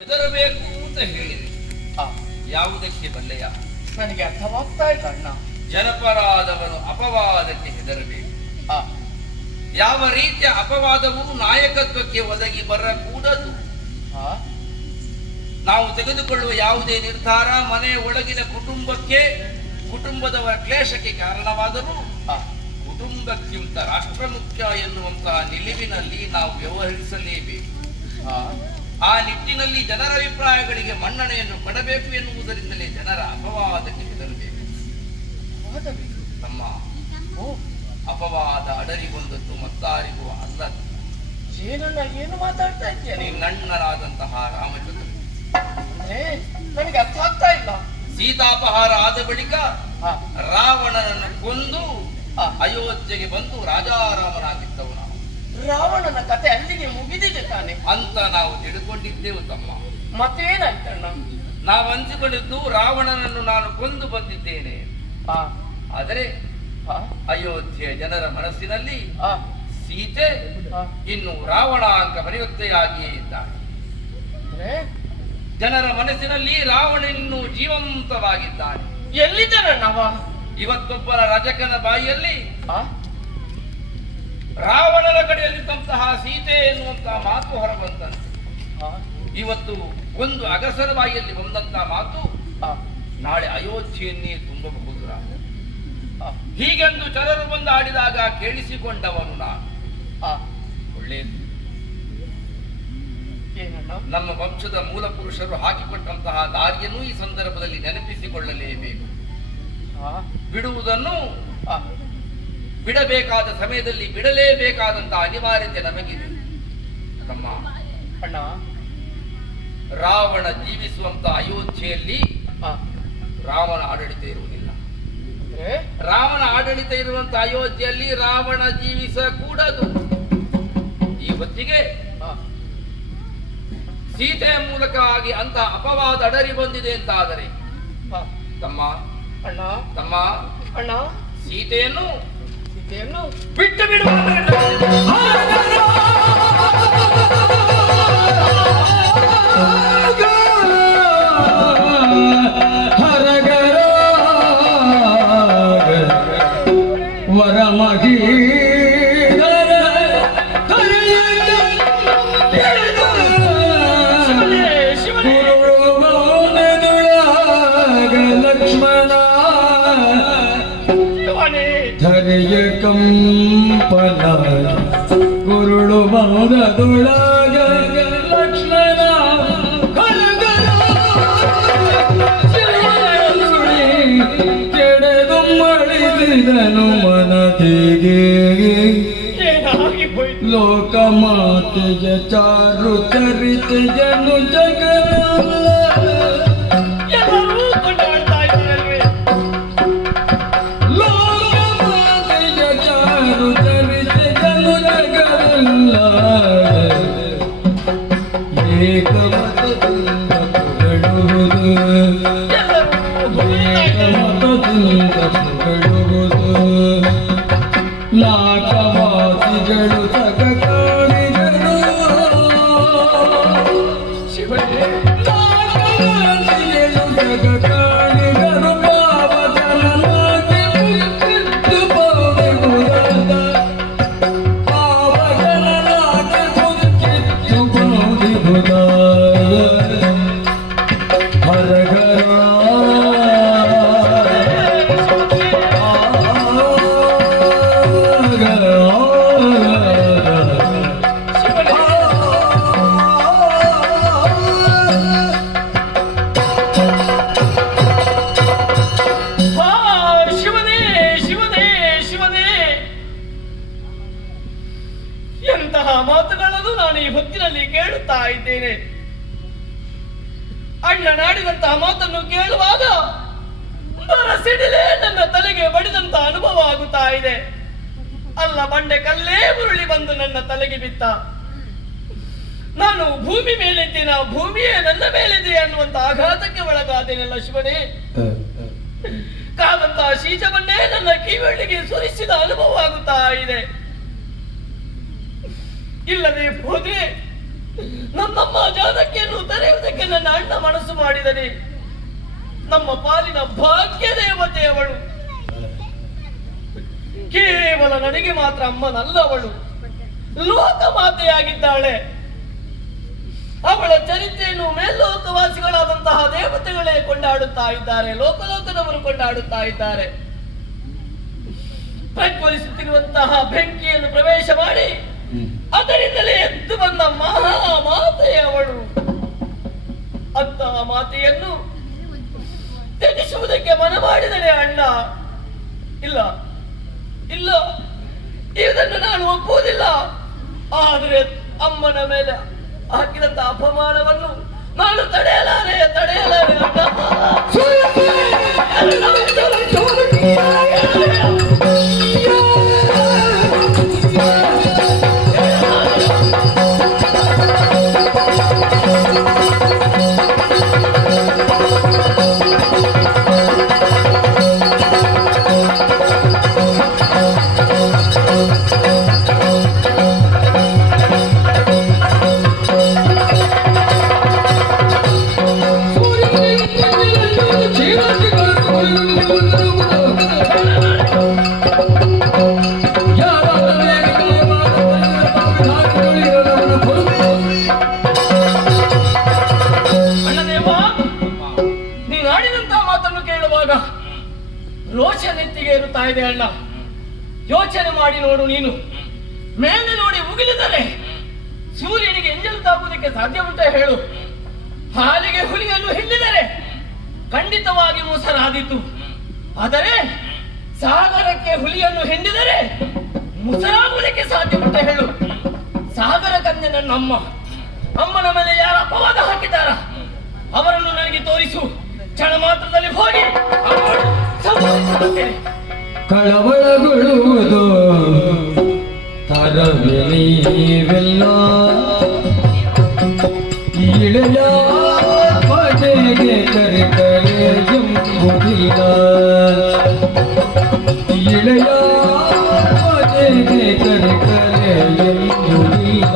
ಹೆದರಬೇಕು ಅಂತ ಹೇಳಿದೆ. ಯಾವುದಕ್ಕೆ ಬಲ್ಲೆಯ? ನನಗೆ ಅರ್ಥವಾಗ್ತಾ ಇಲ್ಲ ಅಣ್ಣ. ಜನಪರಾದವನು ಅಪವಾದಕ್ಕೆ ಹೆದರಬೇಕು. ಯಾವ ರೀತಿಯ ಅಪವಾದವು ನಾಯಕತ್ವಕ್ಕೆ ಒದಗಿ ಬರಕೂಡದು. ನಾವು ತೆಗೆದುಕೊಳ್ಳುವ ಯಾವುದೇ ನಿರ್ಧಾರ ಮನೆಯ ಒಳಗಿನ ಕುಟುಂಬದವರ ಕ್ಲೇಶಕ್ಕೆ ಕಾರಣವಾದರೂ ಕುಟುಂಬಕ್ಕಿಂತ ರಾಷ್ಟ್ರ ಮುಖ್ಯ ಎನ್ನುವಂತಹ ನಿಲುವಿನಲ್ಲಿ ನಾವು ವ್ಯವಹರಿಸಲೇಬೇಕು. ಆ ನಿಟ್ಟಿನಲ್ಲಿ ಜನರ ಅಭಿಪ್ರಾಯಗಳಿಗೆ ಮನ್ನಣೆಯನ್ನು ಕೊಡಬೇಕು ಎನ್ನುವುದರಿಂದಲೇ ಜನರ ಅಪವಾದಕ್ಕೆ ಹೆದರಬೇಕು. ನಮ್ಮ ಅಪವಾದ ಅಡರಿಗೊಂದದ್ದು ಮತ್ತಾರಿಗೂ ಅಲ್ಲ. ಏನು ಮಾತಾಡ್ತಾ ಇದ್ದೀಯ? ನನ್ನರಾದಂತಹ ರಾಮಚಂದ್ರ ನನಗೆ ಅರ್ಥ ಆಗ್ತಾ ಇಲ್ಲ. ಸೀತಾಪಹಾರ ಆದ ಬಳಿಕ ರಾವಣನನ್ನು ಕೊಂದು ಅಯೋಧ್ಯೆಗೆ ಬಂದು ರಾಜಾರಾಮನಾಗಿದ್ದವು ನಾವು. ರಾವಣನ ಕತೆ ಅಲ್ಲಿಗೆ ಮುಗಿದಿದೆ ತಾನೆ ಅಂತ ನಾವು ತಿಳ್ಕೊಂಡಿದ್ದೆವು ತಮ್ಮ. ಮತ್ತೇನಾಯ್ತಣ್ಣ? ನಾವು ಅಂಚಿಕೊಂಡಿದ್ದು ರಾವಣನನ್ನು ನಾನು ಕೊಂದು ಬಂದಿದ್ದೇನೆ. ಆದರೆ ಅಯೋಧ್ಯೆ ಜನರ ಮನಸ್ಸಿನಲ್ಲಿ ಸೀತೆ ಇನ್ನು ರಾವಣ ಅಂಕ ಮನೆಯೊತ್ತೆಯಾಗಿಯೇ ಇದ್ದಾಳೆ. ಜನರ ಮನಸ್ಸಿನಲ್ಲಿ ರಾವಣ ಇನ್ನು ಜೀವಂತವಾಗಿದ್ದಾನೆ. ಎಲ್ಲಿದ್ದಾನಣ್ಣವ? ಇವತ್ತೊಬ್ಬರ ರಜಕನ ಬಾಯಿಯಲ್ಲಿ ರಾವಣನ ಕಡೆಯಲ್ಲಿದ್ದಂತಹ ಸೀತೆ ಎನ್ನುವಂತಹ ಮಾತು ಹೊರಬಂದಂತೆ. ಇವತ್ತು ಒಂದು ಅಗಸರ ಬಾಯಿಯಲ್ಲಿ ಬಂದಂತಹ ಮಾತು ನಾಳೆ ಅಯೋಧ್ಯೆಯನ್ನೇ ತುಂಬಬಹುದು. ಹೀಗೆಂದು ಜನರು ಬಂದು ಆಡಿದಾಗ ಕೇಳಿಸಿಕೊಂಡವನು ನಾನು. ಒಳ್ಳೆಯದು. ನಮ್ಮ ವಂಶದ ಮೂಲ ಪುರುಷರು ಹಾಕಿಕೊಟ್ಟಂತಹ ದಾರಿಯನ್ನು ಈ ಸಂದರ್ಭದಲ್ಲಿ ನೆನಪಿಸಿಕೊಳ್ಳಲೇಬೇಕು. ಬಿಡುವುದನ್ನು ಬಿಡಬೇಕಾದ ಸಮಯದಲ್ಲಿ ಬಿಡಲೇಬೇಕಾದಂತಹ ಅನಿವಾರ್ಯತೆ ನಮಗಿದೆ ತಮ್ಮ. ಅಣ್ಣ, ರಾವಣ ಜೀವಿಸುವಂತ ಅಯೋಧ್ಯೆಯಲ್ಲಿ ರಾಮನ ಆಡಳಿತ ಇರುವುದಿಲ್ಲ. ರಾಮನ ಆಡಳಿತ ಇರುವಂತ ಅಯೋಧ್ಯೆಯಲ್ಲಿ ರಾವಣ ಜೀವಿಸಕೂಡದು. ಈ ಹೊತ್ತಿಗೆ ಸೀತೆಯ ಮೂಲಕ ಆಗಿ ಅಂತ ಅಪವಾದ ಅಡರಿ ಬಂದಿದೆ ಅಂತಾದರೆ ತಮ್ಮ ತಮ್ಮ ಸೀತೆಯನ್ನು ಬಿಟ್ಟು ಬಿಡುವ ಕಂಪನ ಗುರುಳು ಮೌನದೊಳಗ ಲಕ್ಷ್ಮಣ ಕೆಡೆದು ಮಳಿಸಿದನು ಮನದಿಗೆ. ಲೋಕಮಾತೆಯ ಚಾರು ಚರಿತ ಜನು ಜಗ ಏಕಮತದಿಂದ ಪುಗಡುವುದು ನಾಕವಾಸಿಗಳು ಸಗ ಕಾಣಿದರು. ನಾಕವಾಸಿಗಳು ಸಗ ಕಾಣಿದರು. ಪಾವಜನನಾಗಿ ಮುಕ್ಕಿದ್ದು ಬಹುಗುರದ ಪಾವಜನನಾಗಿ ಮುಕ್ಕಿದ್ದು ಬಹುಗುದ ಮಾತುಗಳನ್ನು ನಾನು ಈ ಹೊತ್ತಿನಲ್ಲಿ ಕೇಳುತ್ತಾ ಇದ್ದೇನೆ. ಅಣ್ಣನಾಡಿದಂತಹ ಮಾತನ್ನು ಕೇಳುವಾಗ ಸಿಡಿಲೇ ನನ್ನ ತಲೆಗೆ ಬಡಿದಂತ ಅನುಭವ ಆಗುತ್ತಾ ಇದೆ. ಅಲ್ಲ ಬಂಡೆ ಕಲ್ಲೇ ಉರುಳಿ ಬಂದು ನನ್ನ ತಲೆಗೆ ಬಿತ್ತ. ನಾನು ಭೂಮಿ ಮೇಲಿದ್ದೇನ, ಭೂಮಿಯೇ ನನ್ನ ಮೇಲಿದೆ ಅನ್ನುವಂತ ಆಘಾತಕ್ಕೆ ಒಳಗಾದೇನಲ್ಲ ಶಿವನೇ. ಕಾದಂತಹ ಶೀಜವನ್ನೇ ನನ್ನ ಕಿವಿಗಳಿಗೆ ಸುರಿಸಿದ ಅನುಭವ ಆಗುತ್ತಾ ಇದೆ. ಇಲ್ಲದೆ ಹೋದ್ರೆ ನಮ್ಮಮ್ಮ ಜಾನಕಿಯನ್ನು ತೆರೆಯುವುದಕ್ಕೆ ಮನಸ್ಸು ಮಾಡಿದರೆ ನಮ್ಮ ಪಾಲಿನ ಭಾಗ್ಯ ದೇವತೆ ಅವಳು. ಕೇವಲ ನನಗೆ ಮಾತ್ರ ಅಮ್ಮನಲ್ಲ, ಅವಳು ಲೋಕ ಮಾತೆಯಾಗಿದ್ದಾಳೆ. ಅವಳ ಚರಿತ್ರೆಯನ್ನು ಮೇಲ್ಲೋಕವಾಸಿಗಳಾದಂತಹ ದೇವತೆಗಳೇ ಕೊಂಡಾಡುತ್ತಾ ಇದ್ದಾರೆ, ಲೋಕಲೋಕದವರು ಕೊಂಡಾಡುತ್ತಾ ಇದ್ದಾರೆ. ಪ್ರಜ್ವಲಿಸುತ್ತಿರುವಂತಹ ಬೆಂಕಿಯನ್ನು ಪ್ರವೇಶ ಮಾಡಿ ಅದರಿಂದಲೇ ಎದ್ದು ಬಂದ ಮಹಾಮಾತೆ ಅವಳು. ಅಂತಹ ಮಾತೆಯನ್ನು ತ್ಯಜಿಸುವುದಕ್ಕೆ ಮನ ಮಾಡಿದರೆ ಅಣ್ಣ, ಇಲ್ಲ ಇಲ್ಲ, ಇದನ್ನು ನಾನು ಒಪ್ಪುವುದಿಲ್ಲ. ಆದರೆ ಅಮ್ಮನ ಮೇಲೆ ಹಾಕಿದಂತ ಅಪಮಾನವನ್ನು ನಾನು ತಡೆಯಲಾರೆ ಅಣ್ಣ. ರೋಷ ನೆತ್ತಿಗೆ ಇರುತ್ತಾ ಇದೆ ಅಣ್ಣ. ಯೋಚನೆ ಮಾಡಿ ನೋಡು, ನೀನು ಮೇಲೆ ನೋಡಿ ಉಗಿಲಿದರೆ ಸೂರ್ಯನಿಗೆ ಎಂಜಲು ತಾಗುವುದಕ್ಕೆ ಸಾಧ್ಯ ಉಂಟೆ ಹೇಳು? ಹಾಲಿಗೆ ಹುಲಿಯನ್ನು ಹಿಂಡಿದರೆ ಖಂಡಿತವಾಗಿ ಮುಸರಾದೀತು. ಆದರೆ ಸಾಗರಕ್ಕೆ ಹುಲಿಯನ್ನು ಹಿಂಡಿದರೆ ಮುಸರಾಗುವುದಕ್ಕೆ ಸಾಧ್ಯ ಉಂಟೆ ಹೇಳು? ಸಾಗರ ಕನ್ಯೆ ನನ್ನ ಅಮ್ಮನ ಮೇಲೆ ಯಾರ ಅಪವಾದ ಹಾಕಿದ್ದಾರ ಅವರನ್ನು ನನಗೆ ತೋರಿಸು. ಕ್ಷಣ ಮಾತ್ರದಲ್ಲಿ ಹೋಗಿ ಕಳವಳಗೊಳ್ಳುವುದು ತರವೆಲ್ಲ ಇಳೆಯ ಬಗೆಗೆ ಕರೆಕರೆ ಎಂಬುದಿಲ್ಲ, ಇಳೆಯ ಬಗೆಗೆ ಕರೆಕರೆ ಎಂಬುದಿಲ್ಲ.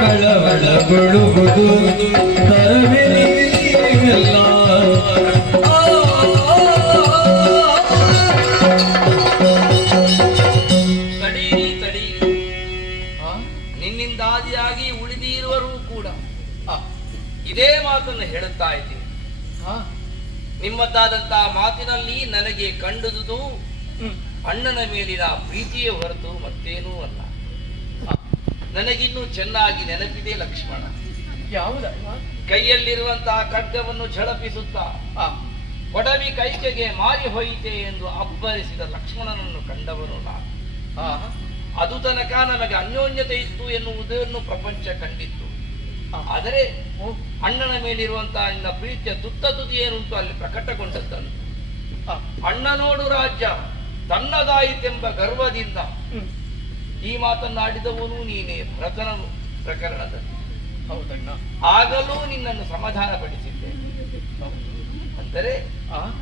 ಕಳವಳಗೊಳ್ಳುವುದು ತರವೆಲ್ಲ ತಡೀರಿ, ನಿನ್ನಿಂದಾದಿಯಾಗಿ ಉಳಿದಿರುವರೂ ಕೂಡ ಇದೇ ಮಾತನ್ನು ಹೇಳುತ್ತಾ ಇದ್ದೀನಿ. ನಿಮ್ಮದ್ದಾದಂತಹ ಮಾತಿನಲ್ಲಿ ನನಗೆ ಕಂಡುದುದು ಅಣ್ಣನ ಮೇಲಿನ ಪ್ರೀತಿಯ ಹೊರತು ಮತ್ತೇನೂ ಅಲ್ಲ. ನನಗಿನ್ನೂ ಚೆನ್ನಾಗಿ ನೆನಪಿದೆ ಲಕ್ಷ್ಮಣ. ಯಾವುದಲ್ಲ? ಕೈಯಲ್ಲಿರುವಂತಹ ಖಡ್ಗವನ್ನು ಝಳಪಿಸುತ್ತಾ ಕೊಡವಿ ಕೈಕೆಗೆ ಮಾರಿ ಹೋಯಿತೆ ಎಂದು ಅಬ್ಬರಿಸಿದ ಲಕ್ಷ್ಮಣನನ್ನು ಕಂಡವನು ನಾನು. ಅದು ತನಕ ನಮಗೆ ಅನ್ಯೋನ್ಯತೆ ಇತ್ತು ಎನ್ನುವುದನ್ನು ಪ್ರಪಂಚ ಕಂಡಿತ್ತು. ಆದರೆ ಅಣ್ಣನ ಮೇಲಿರುವಂತಹ ನಿನ್ನ ಪ್ರೀತಿಯ ತುತ್ತ ತುದಿ ಏನುಂಟು ಅಲ್ಲಿ ಪ್ರಕಟಗೊಂಡದ್ದನ್ನು ಅಣ್ಣ ನೋಡು ರಾಜ್ಯ ತನ್ನದಾಯಿತೆಂಬ ಗರ್ವದಿಂದ ಈ ಮಾತನ್ನಾಡಿದವನು ನೀನೇ ಭರತನ ಪ್ರಕರಣದಲ್ಲಿ. ಹೌದಣ್ಣ. ಆಗಲೂ ನಿನ್ನನ್ನು ಸಮಾಧಾನ ಪಡಿಸಿದ್ದೆ. ಅಂದರೆ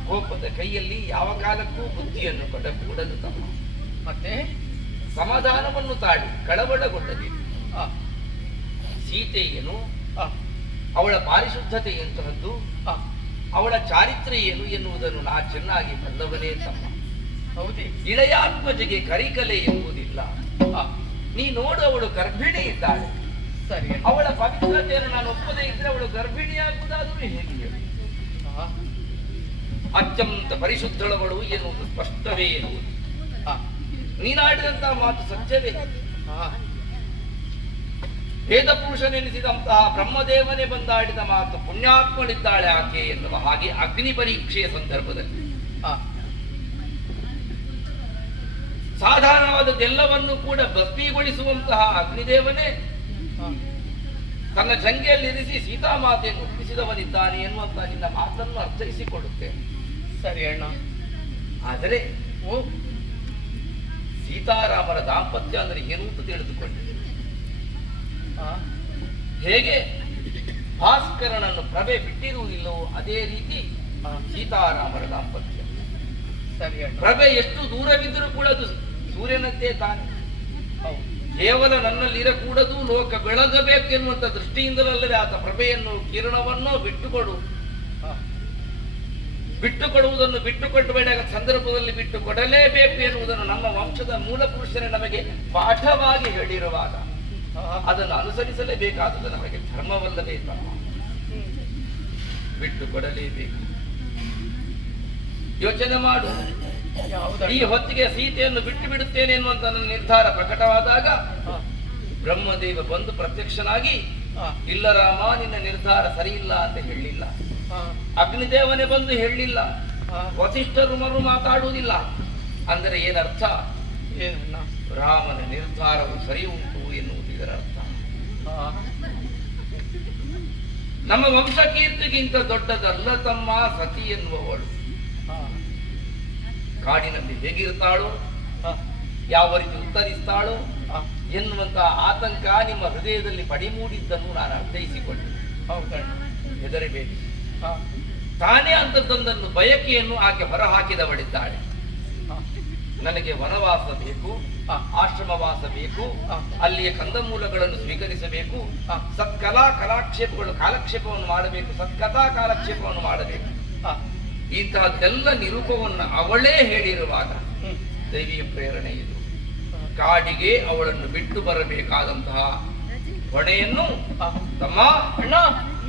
ಕೋಪದ ಕೈಯಲ್ಲಿ ಯಾವ ಕಾಲಕ್ಕೂ ಬುದ್ಧಿಯನ್ನು ಕೊಡಲು ತಮ್ಮ. ಮತ್ತೆ ಸಮಾಧಾನವನ್ನು ತಾಳಿ ಕಳವಳಗೊಂಡದೆ. ಸೀತೆಯೇನು, ಅವಳ ಪಾರಿಶುದ್ಧತೆ ಎಂತಹದ್ದು, ಅವಳ ಚಾರಿತ್ರ್ಯ ಏನು ಎನ್ನುವುದನ್ನು ನಾ ಚೆನ್ನಾಗಿ ಬಲ್ಲವನೇ ತಮ್ಮ. ಹೌದೇ? ಇಳೆಯಾತ್ಮಜೆಗೆ ಕರಿಕಲೆ ಎಂಬುದಿಲ್ಲ. ನೀ ನೋಡು, ಅವಳು ಗರ್ಭಿಣಿ ಇದ್ದಾಳೆ. ಸರಿ, ಅವಳ ಪವಿತ್ರತೆಯನ್ನು ನಾನು ಒಪ್ಪದೇ ಇದ್ರೆ ಅವಳು ಗರ್ಭಿಣಿಯಾಗುವುದಾದರೂ ಹೇಗೆ ಹೇಳಿ? ಅತ್ಯಂತ ಪರಿಶುದ್ಧಳವಳು ಎನ್ನುವುದು ಸ್ಪಷ್ಟವೇ ಎನ್ನುವುದು. ನೀನಾಡಿದಂತಹ ಮಾತು ಸತ್ಯವೇ. ವೇದ ಪುರುಷನೆನಿಸಿದಂತಹ ಬ್ರಹ್ಮದೇವನೇ ಬಂದಾಡಿದ ಮಾತು ಪುಣ್ಯಾತ್ಮಳಿದ್ದಾಳೆ ಆಕೆ ಎನ್ನುವ ಹಾಗೆ ಅಗ್ನಿ ಪರೀಕ್ಷೆಯ ಸಂದರ್ಭದಲ್ಲಿ ಸಾಧಾರಣವಾದದ್ದೆಲ್ಲವನ್ನು ಕೂಡ ಭಸ್ಮೀಗೊಳಿಸುವಂತಹ ಅಗ್ನಿದೇವನೇ ತನ್ನ ಜಂಗೆಯಲ್ಲಿರಿಸಿ ಸೀತಾಮಾತೆಯನ್ನು ಒಪ್ಪಿಸಿದವನಿದ್ದಾನೆ ಎನ್ನುವಂತ ನಿನ್ನ ಮಾತನ್ನು ಅರ್ಥೈಸಿಕೊಳ್ಳುತ್ತೇನೆ. ಸರಿ ಅಣ್ಣ. ಆದರೆ ಓ, ಸೀತಾರಾಮರ ದಾಂಪತ್ಯ ಅಂದರೆ ಏನು ಅಂತ ತಿಳಿದುಕೊಂಡಿದೆ. ಆ, ಹೇಗೆ ಭಾಸ್ಕರನನ್ನು ಪ್ರಭೆ ಬಿಟ್ಟಿರುವುದಿಲ್ಲವೋ ಅದೇ ರೀತಿ ಆ, ಸೀತಾರಾಮರ ದಾಂಪತ್ಯ. ಸರಿ ಅಣ್ಣ. ಪ್ರಭೆ ಎಷ್ಟು ದೂರವಿದ್ದರೂ ಕೂಡ ಅದು ಸೂರ್ಯನಂತೆ ತಾನೆ. ಹೌದು. ಕೇವಲ ನನ್ನಲ್ಲಿರಕೂಡದು, ಲೋಕ ಬೆಳಗಬೇಕೆನ್ನುವಂತ ದೃಷ್ಟಿಯಿಂದಲಲ್ಲದೆ ಆತ ಪ್ರಭೆಯನ್ನು ಕಿರಣವನ್ನು ಆ, ಬಿಟ್ಟುಕೊಡುವುದನ್ನು ಬಿಟ್ಟುಕೊಡಬೇಡ ಸಂದರ್ಭದಲ್ಲಿ ಬಿಟ್ಟು ಕೊಡಲೇಬೇಕು ಎನ್ನುವುದನ್ನು ನಮ್ಮ ವಂಶದ ಮೂಲ ಪುರುಷರೇ ನಮಗೆ ಪಾಠವಾಗಿ ಹೇಳಿರುವಾಗ ಆ, ಅದನ್ನು ಅನುಸರಿಸಲೇಬೇಕಾದುದು ನಮಗೆ ಧರ್ಮವಲ್ಲವೇ ತಮ್ಮ. ಬಿಟ್ಟು ಕೊಡಲೇಬೇಕು. ಯೋಚನೆ ಮಾಡು. ಯಾವುದಣ್ಣ? ಈ ಹೊತ್ತಿಗೆ ಸೀತೆಯನ್ನು ಬಿಟ್ಟು ಬಿಡುತ್ತೇನೆ ಎನ್ನುವಂತ ನನ್ನ ನಿರ್ಧಾರ ಪ್ರಕಟವಾದಾಗ ಆ, ಬ್ರಹ್ಮದೇವ ಬಂದು ಪ್ರತ್ಯಕ್ಷನಾಗಿ ಆ, ಇಲ್ಲ ರಾಮ, ನಿನ್ನ ನಿರ್ಧಾರ ಸರಿಯಿಲ್ಲ ಅಂತ ಹೇಳಲಿಲ್ಲ. ಆ, ಅಗ್ನಿದೇವನೇ ಬಂದು ಹೇಳಲಿಲ್ಲ. ಆ, ವಸಿಷ್ಠರು ಮರು ಮಾತಾಡುವುದಿಲ್ಲ. ಅಂದರೆ ಏನರ್ಥ? ಏನಣ್ಣ? ರಾಮನ ನಿರ್ಧಾರವು ಸರಿ ಉಂಟು ಎನ್ನುವುದು ಇದರ ಅರ್ಥ. ಆ, ನಮ್ಮ ವಂಶ ಕೀರ್ತಿಗಿಂತ ದೊಡ್ಡದಲ್ಲ ತಮ್ಮ ಸತಿ ಎನ್ನುವವಳು. ಆ, ಕಾಡಿನಲ್ಲಿ ಹೇಗಿರ್ತಾಳೋ, ಆ, ಯಾವ ರೀತಿ ಉತ್ತರಿಸ್ತಾಳೋ ಆ, ಎನ್ನುವಂತ ಆತಂಕ ನಿಮ್ಮ ಹೃದಯದಲ್ಲಿ ಪಡಿಮೂಡಿದ್ದನ್ನು ನಾನು ಅರ್ಥೈಸಿಕೊಂಡೆ. ಹೌದಣ್ಣ. ಹೆದರಬೇಡಿ. ಆ, ತಾನೇ ಅಂತದ್ದೊಂದನ್ನು ಬಯಕೆಯನ್ನು ಆಕೆ ಹೊರಹಾಕಿದವಳಿದ್ದಾಳೆ. ಆ, ನನಗೆ ವನವಾಸ ಬೇಕು, ಆ, ಆಶ್ರಮವಾಸ ಬೇಕು, ಆ, ಅಲ್ಲಿಯ ಕಂದಮೂಲಗಳನ್ನು ಸ್ವೀಕರಿಸಬೇಕು, ಆ, ಸತ್ಕಲಾ ಕಲಾಕ್ಷೇಪಗಳು ಕಾಲಕ್ಷೇಪವನ್ನು ಮಾಡಬೇಕು, ಸತ್ಕಥಾ ಕಾಲಕ್ಷೇಪವನ್ನು ಮಾಡಬೇಕು. ಆ, ಇಂತಹದ್ದೆಲ್ಲ ನಿರೂಪವನ್ನು ಅವಳೇ ಹೇಳಿರುವಾಗ ಹ್ಮ್, ದೈವಿಯ ಪ್ರೇರಣೆ ಇದು. ಆ, ಕಾಡಿಗೆ ಅವಳನ್ನು ಬಿಟ್ಟು ಬರಬೇಕಾದಂತಹ ಹೊಣೆಯನ್ನು ಆ, ತಮ್ಮ ಅಣ್ಣ,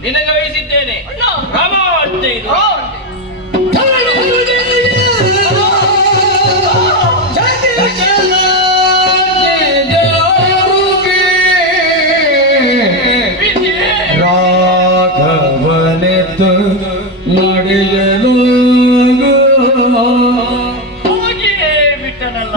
ನಿನಗೆ ವಹಿಸಿದ್ದೇನೆ. ಅಣ್ಣ. ರಾಮ ಅಜ್ಜೆ ಇದು. ಆ. ರಾಘವನೆತ್ತು ನಡೆಯಲು ಹೋಗಿಯೇ ಬಿಟ್ಟನಲ್ಲ.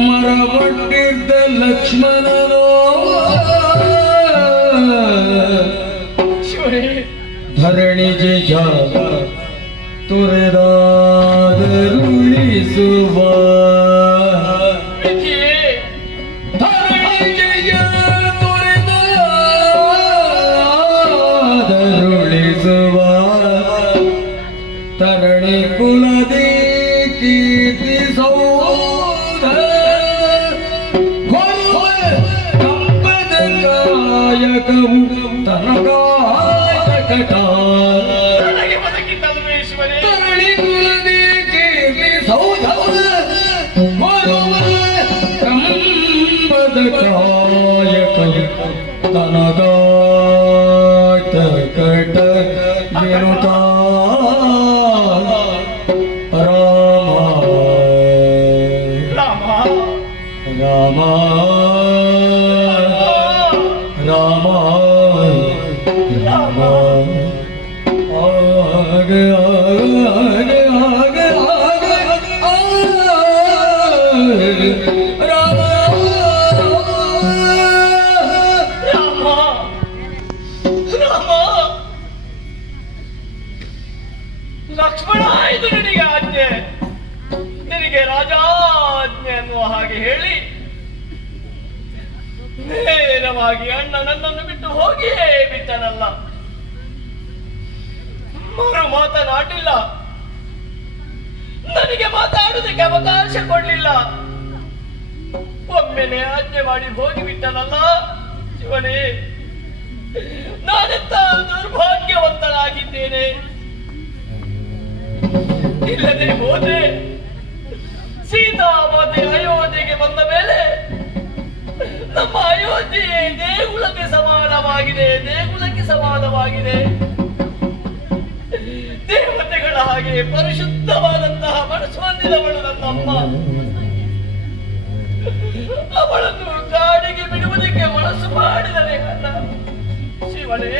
ಮರವಟ್ಟಿದ್ದ ಲಕ್ಷ್ಮಣನೋ ಶಿವನೇ, ಧರಣಿ ಜಯ ತುರೆದಾದರುಳಿಸುವ ವಿಧಿಯೇ, ಧರಣಿ ಜಯ ತುರೆದಾದರುಳಿಸುವ ತರಣಿ ಕುಲದಿ ಕೀರ್ತಿ ಸೌಧ ಕಂಪದ ಕಾಯಕವು ತನಗಾಯ ಕಟ ನನಗೆ ಬದುಕಿದ್ದಲ್ವೇ ಶಿವನೇ? ತರಣಿ ಕುಲದಿ ಕೀರ್ತಿ ಸೌಧ ಕಂಬದ ಕಾಯಕವು ತನಗಾಯ ಕಟ ಎನ್ನುತ್ತಾ ರಾಮ, ರಾಮ ರಾಮ ರಾಮ ಆಗ ಆಗ ಆಗ ಆಗ ರಾಮ ರಾಮ, ರಾಮ. ಲಕ್ಷ್ಮಣ, ಇದು ನಿನಗೆ ಆಜ್ಞೆ, ನಿನಗೆ ರಾಜಾಜ್ಞೆ ಅನ್ನುವ ಹಾಗೆ ಹೇಳಿ ನೇರವಾಗಿ ಅಣ್ಣ ನನ್ನನ್ನು ಬಿಟ್ಟು ಹೋಗಿಯೇ ಬಿಟ್ಟನಲ್ಲ. ಮರು ಮಾತನಾಡಿಲ್ಲ, ನನಗೆ ಮಾತಾಡುವುದಕ್ಕೆ ಅವಕಾಶ ಕೊಡಲಿಲ್ಲ. ಒಮ್ಮೆನೆ ಆಜ್ಞೆ ಮಾಡಿ ಹೋಗಿಬಿಟ್ಟನಲ್ಲ. ಶಿವನೇ, ನಾನೆಂತ ದುರ್ಭಾಗ್ಯವಂತನಾಗಿದ್ದೇನೆ. ಇಲ್ಲದೆ ಹೋದ್ರೆ ಸೀತಾಮಾತೆ ಅಯೋಧ್ಯೆಗೆ ಬಂದ ಮೇಲೆ ನಮ್ಮ ಅಯೋಧ್ಯೆ ದೇಗುಲಕ್ಕೆ ಸಮಾನವಾಗಿದೆ, ದೇಗುಲಕ್ಕೆ ಸಮಾನವಾಗಿದೆ. ದೇವತೆಗಳ ಹಾಗೆ ಪರಿಶುದ್ಧವಾದಂತಹ ಮನಸ್ಸು ಹೊಂದಿದವಳು ನನ್ನಮ್ಮ. ಅವಳನ್ನು ಕಾಡಿಗೆ ಬಿಡುವುದಕ್ಕೆ ಮನಸ್ಸು ಮಾಡಿದರೆ ಅಣ್ಣ. ಶಿವನೇ,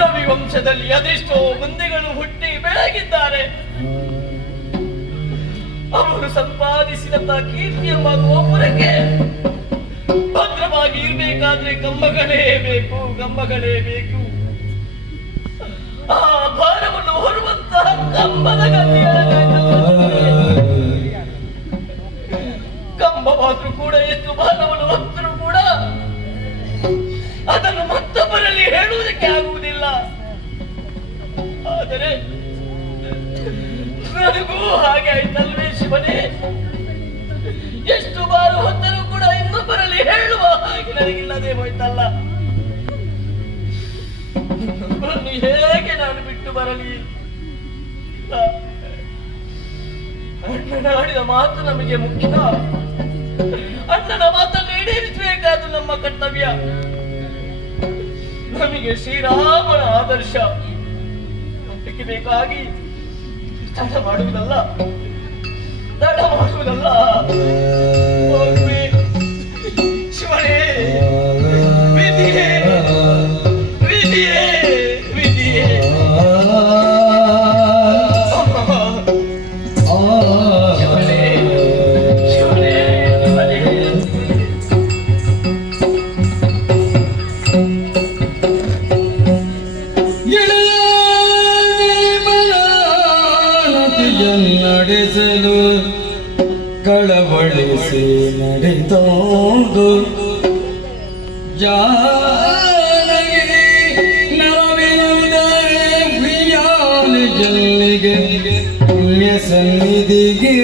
ರವಿವಂಶದಲ್ಲಿ ಅದೆಷ್ಟೋ ಮಂದಿಗಳು ಹುಟ್ಟಿ ಬೆಳಗಿದ್ದಾರೆ. ಅವರು ಸಂಪಾದಿಸಿದಂತ ಕೀರ್ತಿ ಎಂಬ ಗೋಪುರಕ್ಕೆ ಭದ್ರವಾಗಿ ಇರಬೇಕಾದ್ರೆ ಕಂಬಗಳೇ ಬೇಕು, ಕಂಬಗಳೇ ಬೇಕು. ಆ ಭಾರವನ್ನು ಹೊರುವಂತಹ ಕಂಬದ ಕಂಬವಾದ್ರೂ ಕೂಡ ಎಷ್ಟು ಭಾರವನ್ನು ಹೊತ್ತರೂ ಕೂಡ ಅದನ್ನು ಮತ್ತೊಬ್ಬರಲ್ಲಿ ಹೇಳುವುದಕ್ಕೆ ಆಗುವುದಿಲ್ಲ. ಆದರೆ ನನಗೂ ಹಾಗೆ ಆಯ್ತಲ್ವೇ ಶಿವನೇ? ಎಷ್ಟು ಬಾರ ಹೊತ್ತರೂ ಕೂಡ ಇನ್ನೊಬ್ಬರಲ್ಲಿ ಹೇಳುವ ಹಾಗೆ ನನಗಿಲ್ಲದೆ ಹೋಯ್ತಲ್ಲ. ಹೇಗೆ ನಾನು ಬಿಟ್ಟು ಬರಲಿ? ಅಣ್ಣನ ಆಡಿದ ಮಾತು ನಮಗೆ ಮುಖ್ಯ. ಅಣ್ಣನ ಮಾತನ್ನು ಈಡೇರಿಸಬೇಕಾದ್ದು ನಮ್ಮ ಕರ್ತವ್ಯ. ನಮಗೆ ಶ್ರೀರಾಮನ ಆದರ್ಶ. ಅದಕ್ಕೆ ಬೇಕಾಗಿ ತಡ ಮಾಡುವುದಲ್ಲ, ತಡ ಮಾಡುವುದಲ್ಲ. ಹೋಗ್ಬೇ ಶಿವನೇ, ವಿಧಿಯೇ ವಿಧಿಯೇ ವಿಧಿಯೇ. ಶಿವನೇ ಶಿವನೇ ಶಿವನೇ. ನಡೆಸಲು ಕಳವಳಿಸಿ ನಡೆದೋದು ಜಾನಗಿ ನಾವಿನುದ ಪ್ರಿಯಾಲ ಜಲ್ಲಿಗೆ ಪುಣ್ಯ ಸನ್ನಿಧಿಗೆ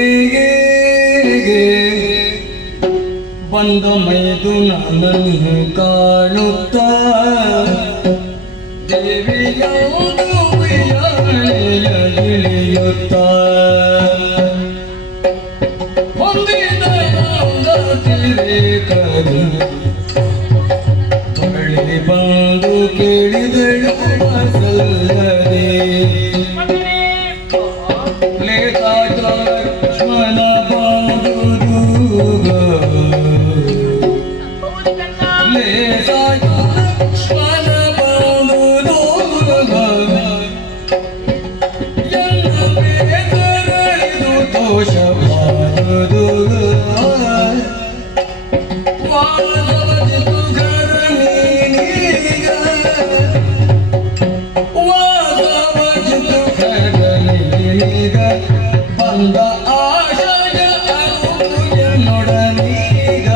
ಬಂದ ಮೈದು ನನ್ನನ್ನು ಕಾಣುತ್ತ ದೇವಿಯಾವುದು ಪ್ರಿಯಾಳೆಯ ಇಳಿಯುತ್ತ ಹೊಂದಿದ ಹೊರಳಿ ಬಂದು ಕೇಳಿದಳು ಬಸಲ್ಲದೆ ಲೇಖಾಟ ಲಕ್ಷ್ಮಣ ಬಂದುದುಗ ಲೇಖಾಟ ಲಕ್ಷ್ಮಣ ಬಂದುದುಗ ಎಲ್ಲ ಬೇಕರಳಿದು ದೋಷ ಮಾಡುದುಗ ವಾದವದಿತು ಗರನೀಗ ವಾದವದಿತು ಗರನೀಗ ಬಂದ ಆಶಯ ನೊಡನೀಗ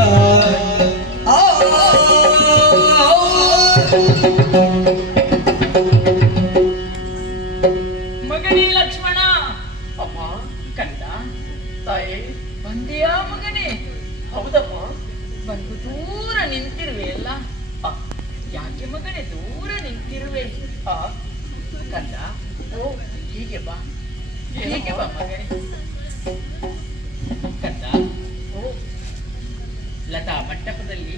ಮಗನೇ ಲಕ್ಷ್ಮಣ. ಅಮ್ಮ, ಕಂದ ತಾಯಿ. ಬಂದೆಯಾ ಮಗನೇ? ಹೌದಮ್ಮ. ಬಂದು ದೂರ ನಿಂತಿರುವೆ ಅಲ್ಲ? ಆ, ಯಾಕೆ ಮಗನೇ ದೂರ ನಿಂತಿರುವೆ? ಆ, ಕಂದ ಓ ಹೀಗೆ ಬಾ, ಹೀಗೆ ಬಾ ಮಗನೇ. ಕಂದ ಓ ಲತಾ ಮಂಟಪದಲ್ಲಿ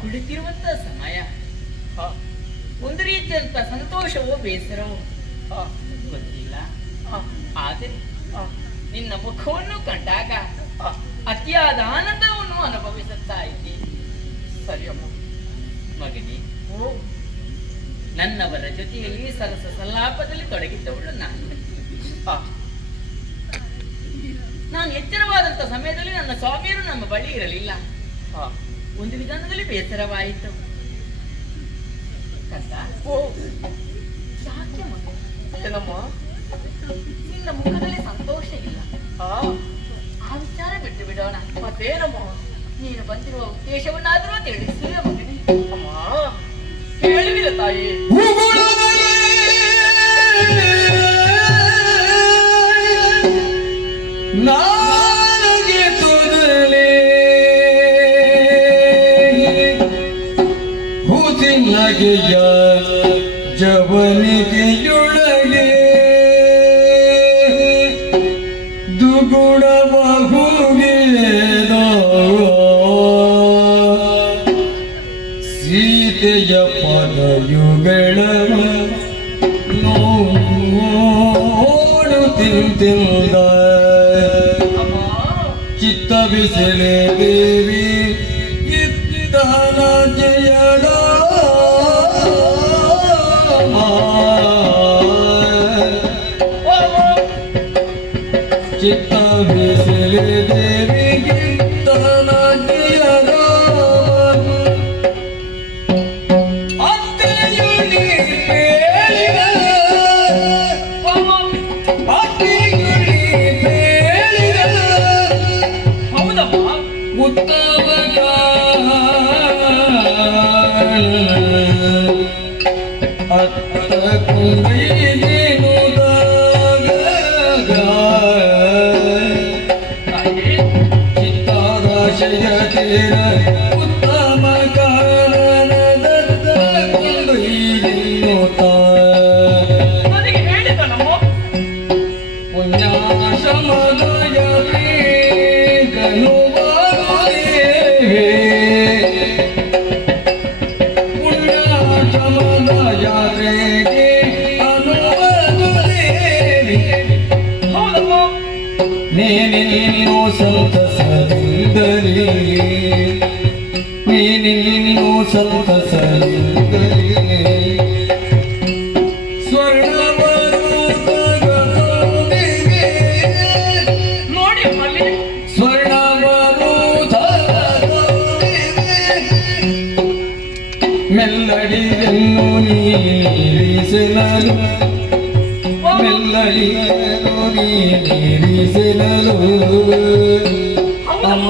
ಕುಳಿತಿರುವಂತ ಸಮಯ ಆ, ಒಂದು ರೀತಿಯಂತ ಸಂತೋಷವೋ ಬೇಸರವೋ ಆ, ಗೊತ್ತಿಲ್ಲ. ಆ, ಆದರೆ ಆ, ನಿನ್ನ ಮುಖವನ್ನು ಕಂಡಾಗ ಆ, ಅತಿಯಾದ ಆನಂದವನ್ನು ಅನುಭವಿಸುತ್ತಾ ಇದ್ದೆ. ಸರಿಯಮ್ಮ. ಮಗನೇ ಓ, ನನ್ನವರ ಜೊತೆಯಲ್ಲಿ ಸರಸ ಸಲ್ಲಾಪದಲ್ಲಿ ತೊಡಗಿದ್ದವಳು ನಾನು. ಆ, ನಾನು ಎಚ್ಚರವಾದಂತ ಸಮಯದಲ್ಲಿ ನನ್ನ ಸ್ವಾಮಿಯರು ನಮ್ಮ ಬಳಿ ಇರಲಿಲ್ಲ. ಆ, ಒಂದು ವಿಧಾನದಲ್ಲಿ ಬೇಸರವಾಯಿತು. ಕಂದ ಓ, ಯಾಕೆ ಮಗ ಏನಮ್ಮ? ನಿನ್ನ ಮುಖದಲ್ಲಿ ಸಂತೋಷ ಇಲ್ಲ. ಆ, ಆ ವಿಚಾರ ಬಿಟ್ಟು ಬಿಡೋಣ. ಮತ್ತೇನಮ್ಮ? ನೀನು ಬಂದಿರುವ ಉದ್ದೇಶವನ್ನಾದರೂ ತಿಳಿಸುವೆ ಮಗನೇ. ಅಮ್ಮ, ಕೇಳುವಿರ ತಾಯಿ? ನಾನಗೆ ತೊದಲೇ ಹುಸಿನಗೆಯ ಜವನಿಗೆಯೊಳಗೆ ದುಗುಡ ಬಹುಗೇದ ಸೀತೆಯ ಪದಯುಗಳ ನೋಡುತ್ತಿಂದ ಅಮ್ಮ, ಚಿತ್ತ ಬಿಸಿಲೆ ದೇವಿ ಇದ್ದನ ಜಯದ ಚಿತ್ತ ಬಿಸಿಲೆ ಉತ್ತಮ ಕಾರಣದ ಕೊಂಡೊಯ್ದೆನ್ನುತ್ತ ನನಗೆ ಹೇಳಿದ ನಮ್ಮ ಪುಣ್ಯಾಶ್ರಮದಯ ಗನುವಾಗುತ್ತೇವೆ ಪುಣ್ಯಾಶ್ರಮದ ಯಾತ್ರೆಗೆ ಅನುವಾಗುತ್ತೇವೆ ಹೌದಮ್ಮ ನೀನಿನ್ನೂ ಸಂತಸದಿಂದಲೇ ನೀನಿನ್ನೂ ಸಂತಸದಿಂದಲೇ ಸ್ವರ್ಣವರುತಗತೋನಿಗೆ ನೋಡಿ ಅಲ್ಲಿ ಸ್ವರ್ಣವರುತಗತೋನಿಗೆ ಮೆಲ್ಲಡಿಯನ್ನು ನೀರಿಸಲಲು ಮೆಲ್ಲಡಿಯನ್ನು ನೀರಿಸಲಲು ಅಮ್ಮ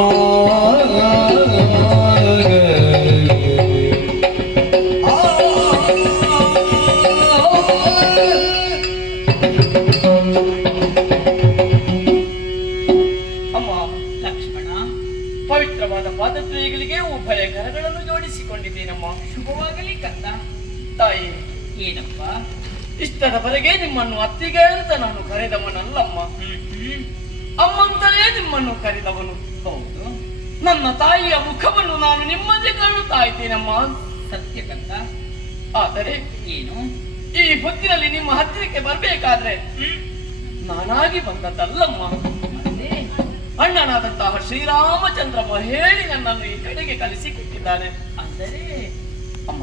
ಅಮ್ಮ ಲಕ್ಷ್ಮಣ, ಪವಿತ್ರವಾದ ಪಾದದ್ವಯಗಳಿಗೆ ಉಭಯ ಕರಗಳನ್ನು ಜೋಡಿಸಿಕೊಂಡಿದ್ದೇನಮ್ಮ. ಶುಭವಾಗಲಿ ಕಂದ. ತಾಯಿ, ಏನಪ್ಪ? ಇಷ್ಟರವರೆಗೆ ನಿಮ್ಮನ್ನು ಅತ್ತಿಗೆ ಅಂತ ನಾನು ಕರೆದವನಲ್ಲಮ್ಮ. ಅಮ್ಮಂತಲೇ ನಿಮ್ಮನ್ನು ಕರೆದವನು. ಹೌದು, ನನ್ನ ತಾಯಿಯ ಮುಖವನ್ನು ನಾನು ನಿಮ್ಮದೇ ಕಾಣುತ್ತಾ ಇದ್ದೇನಮ್ಮ. ಸತ್ಯ ಕಂದ. ಆದರೆ ಏನು? ಈ ಹೊತ್ತಿನಲ್ಲಿ ನಿಮ್ಮ ಹತ್ತಿರಕ್ಕೆ ಬರ್ಬೇಕಾದ್ರೆ ನಾನಾಗಿ ಬಂದದ್ದಲ್ಲಮ್ಮ. ಮತ್ತೆ ಅಣ್ಣನಾದಂತಹ ಶ್ರೀರಾಮಚಂದ್ರಮ್ಮ ಹೇಳಿ ನನ್ನನ್ನು ಈ ಕಡೆಗೆ ಕಲಿಸಿಕೊಟ್ಟಿದ್ದಾನೆ. ಅಂದರೆ ಅಮ್ಮ,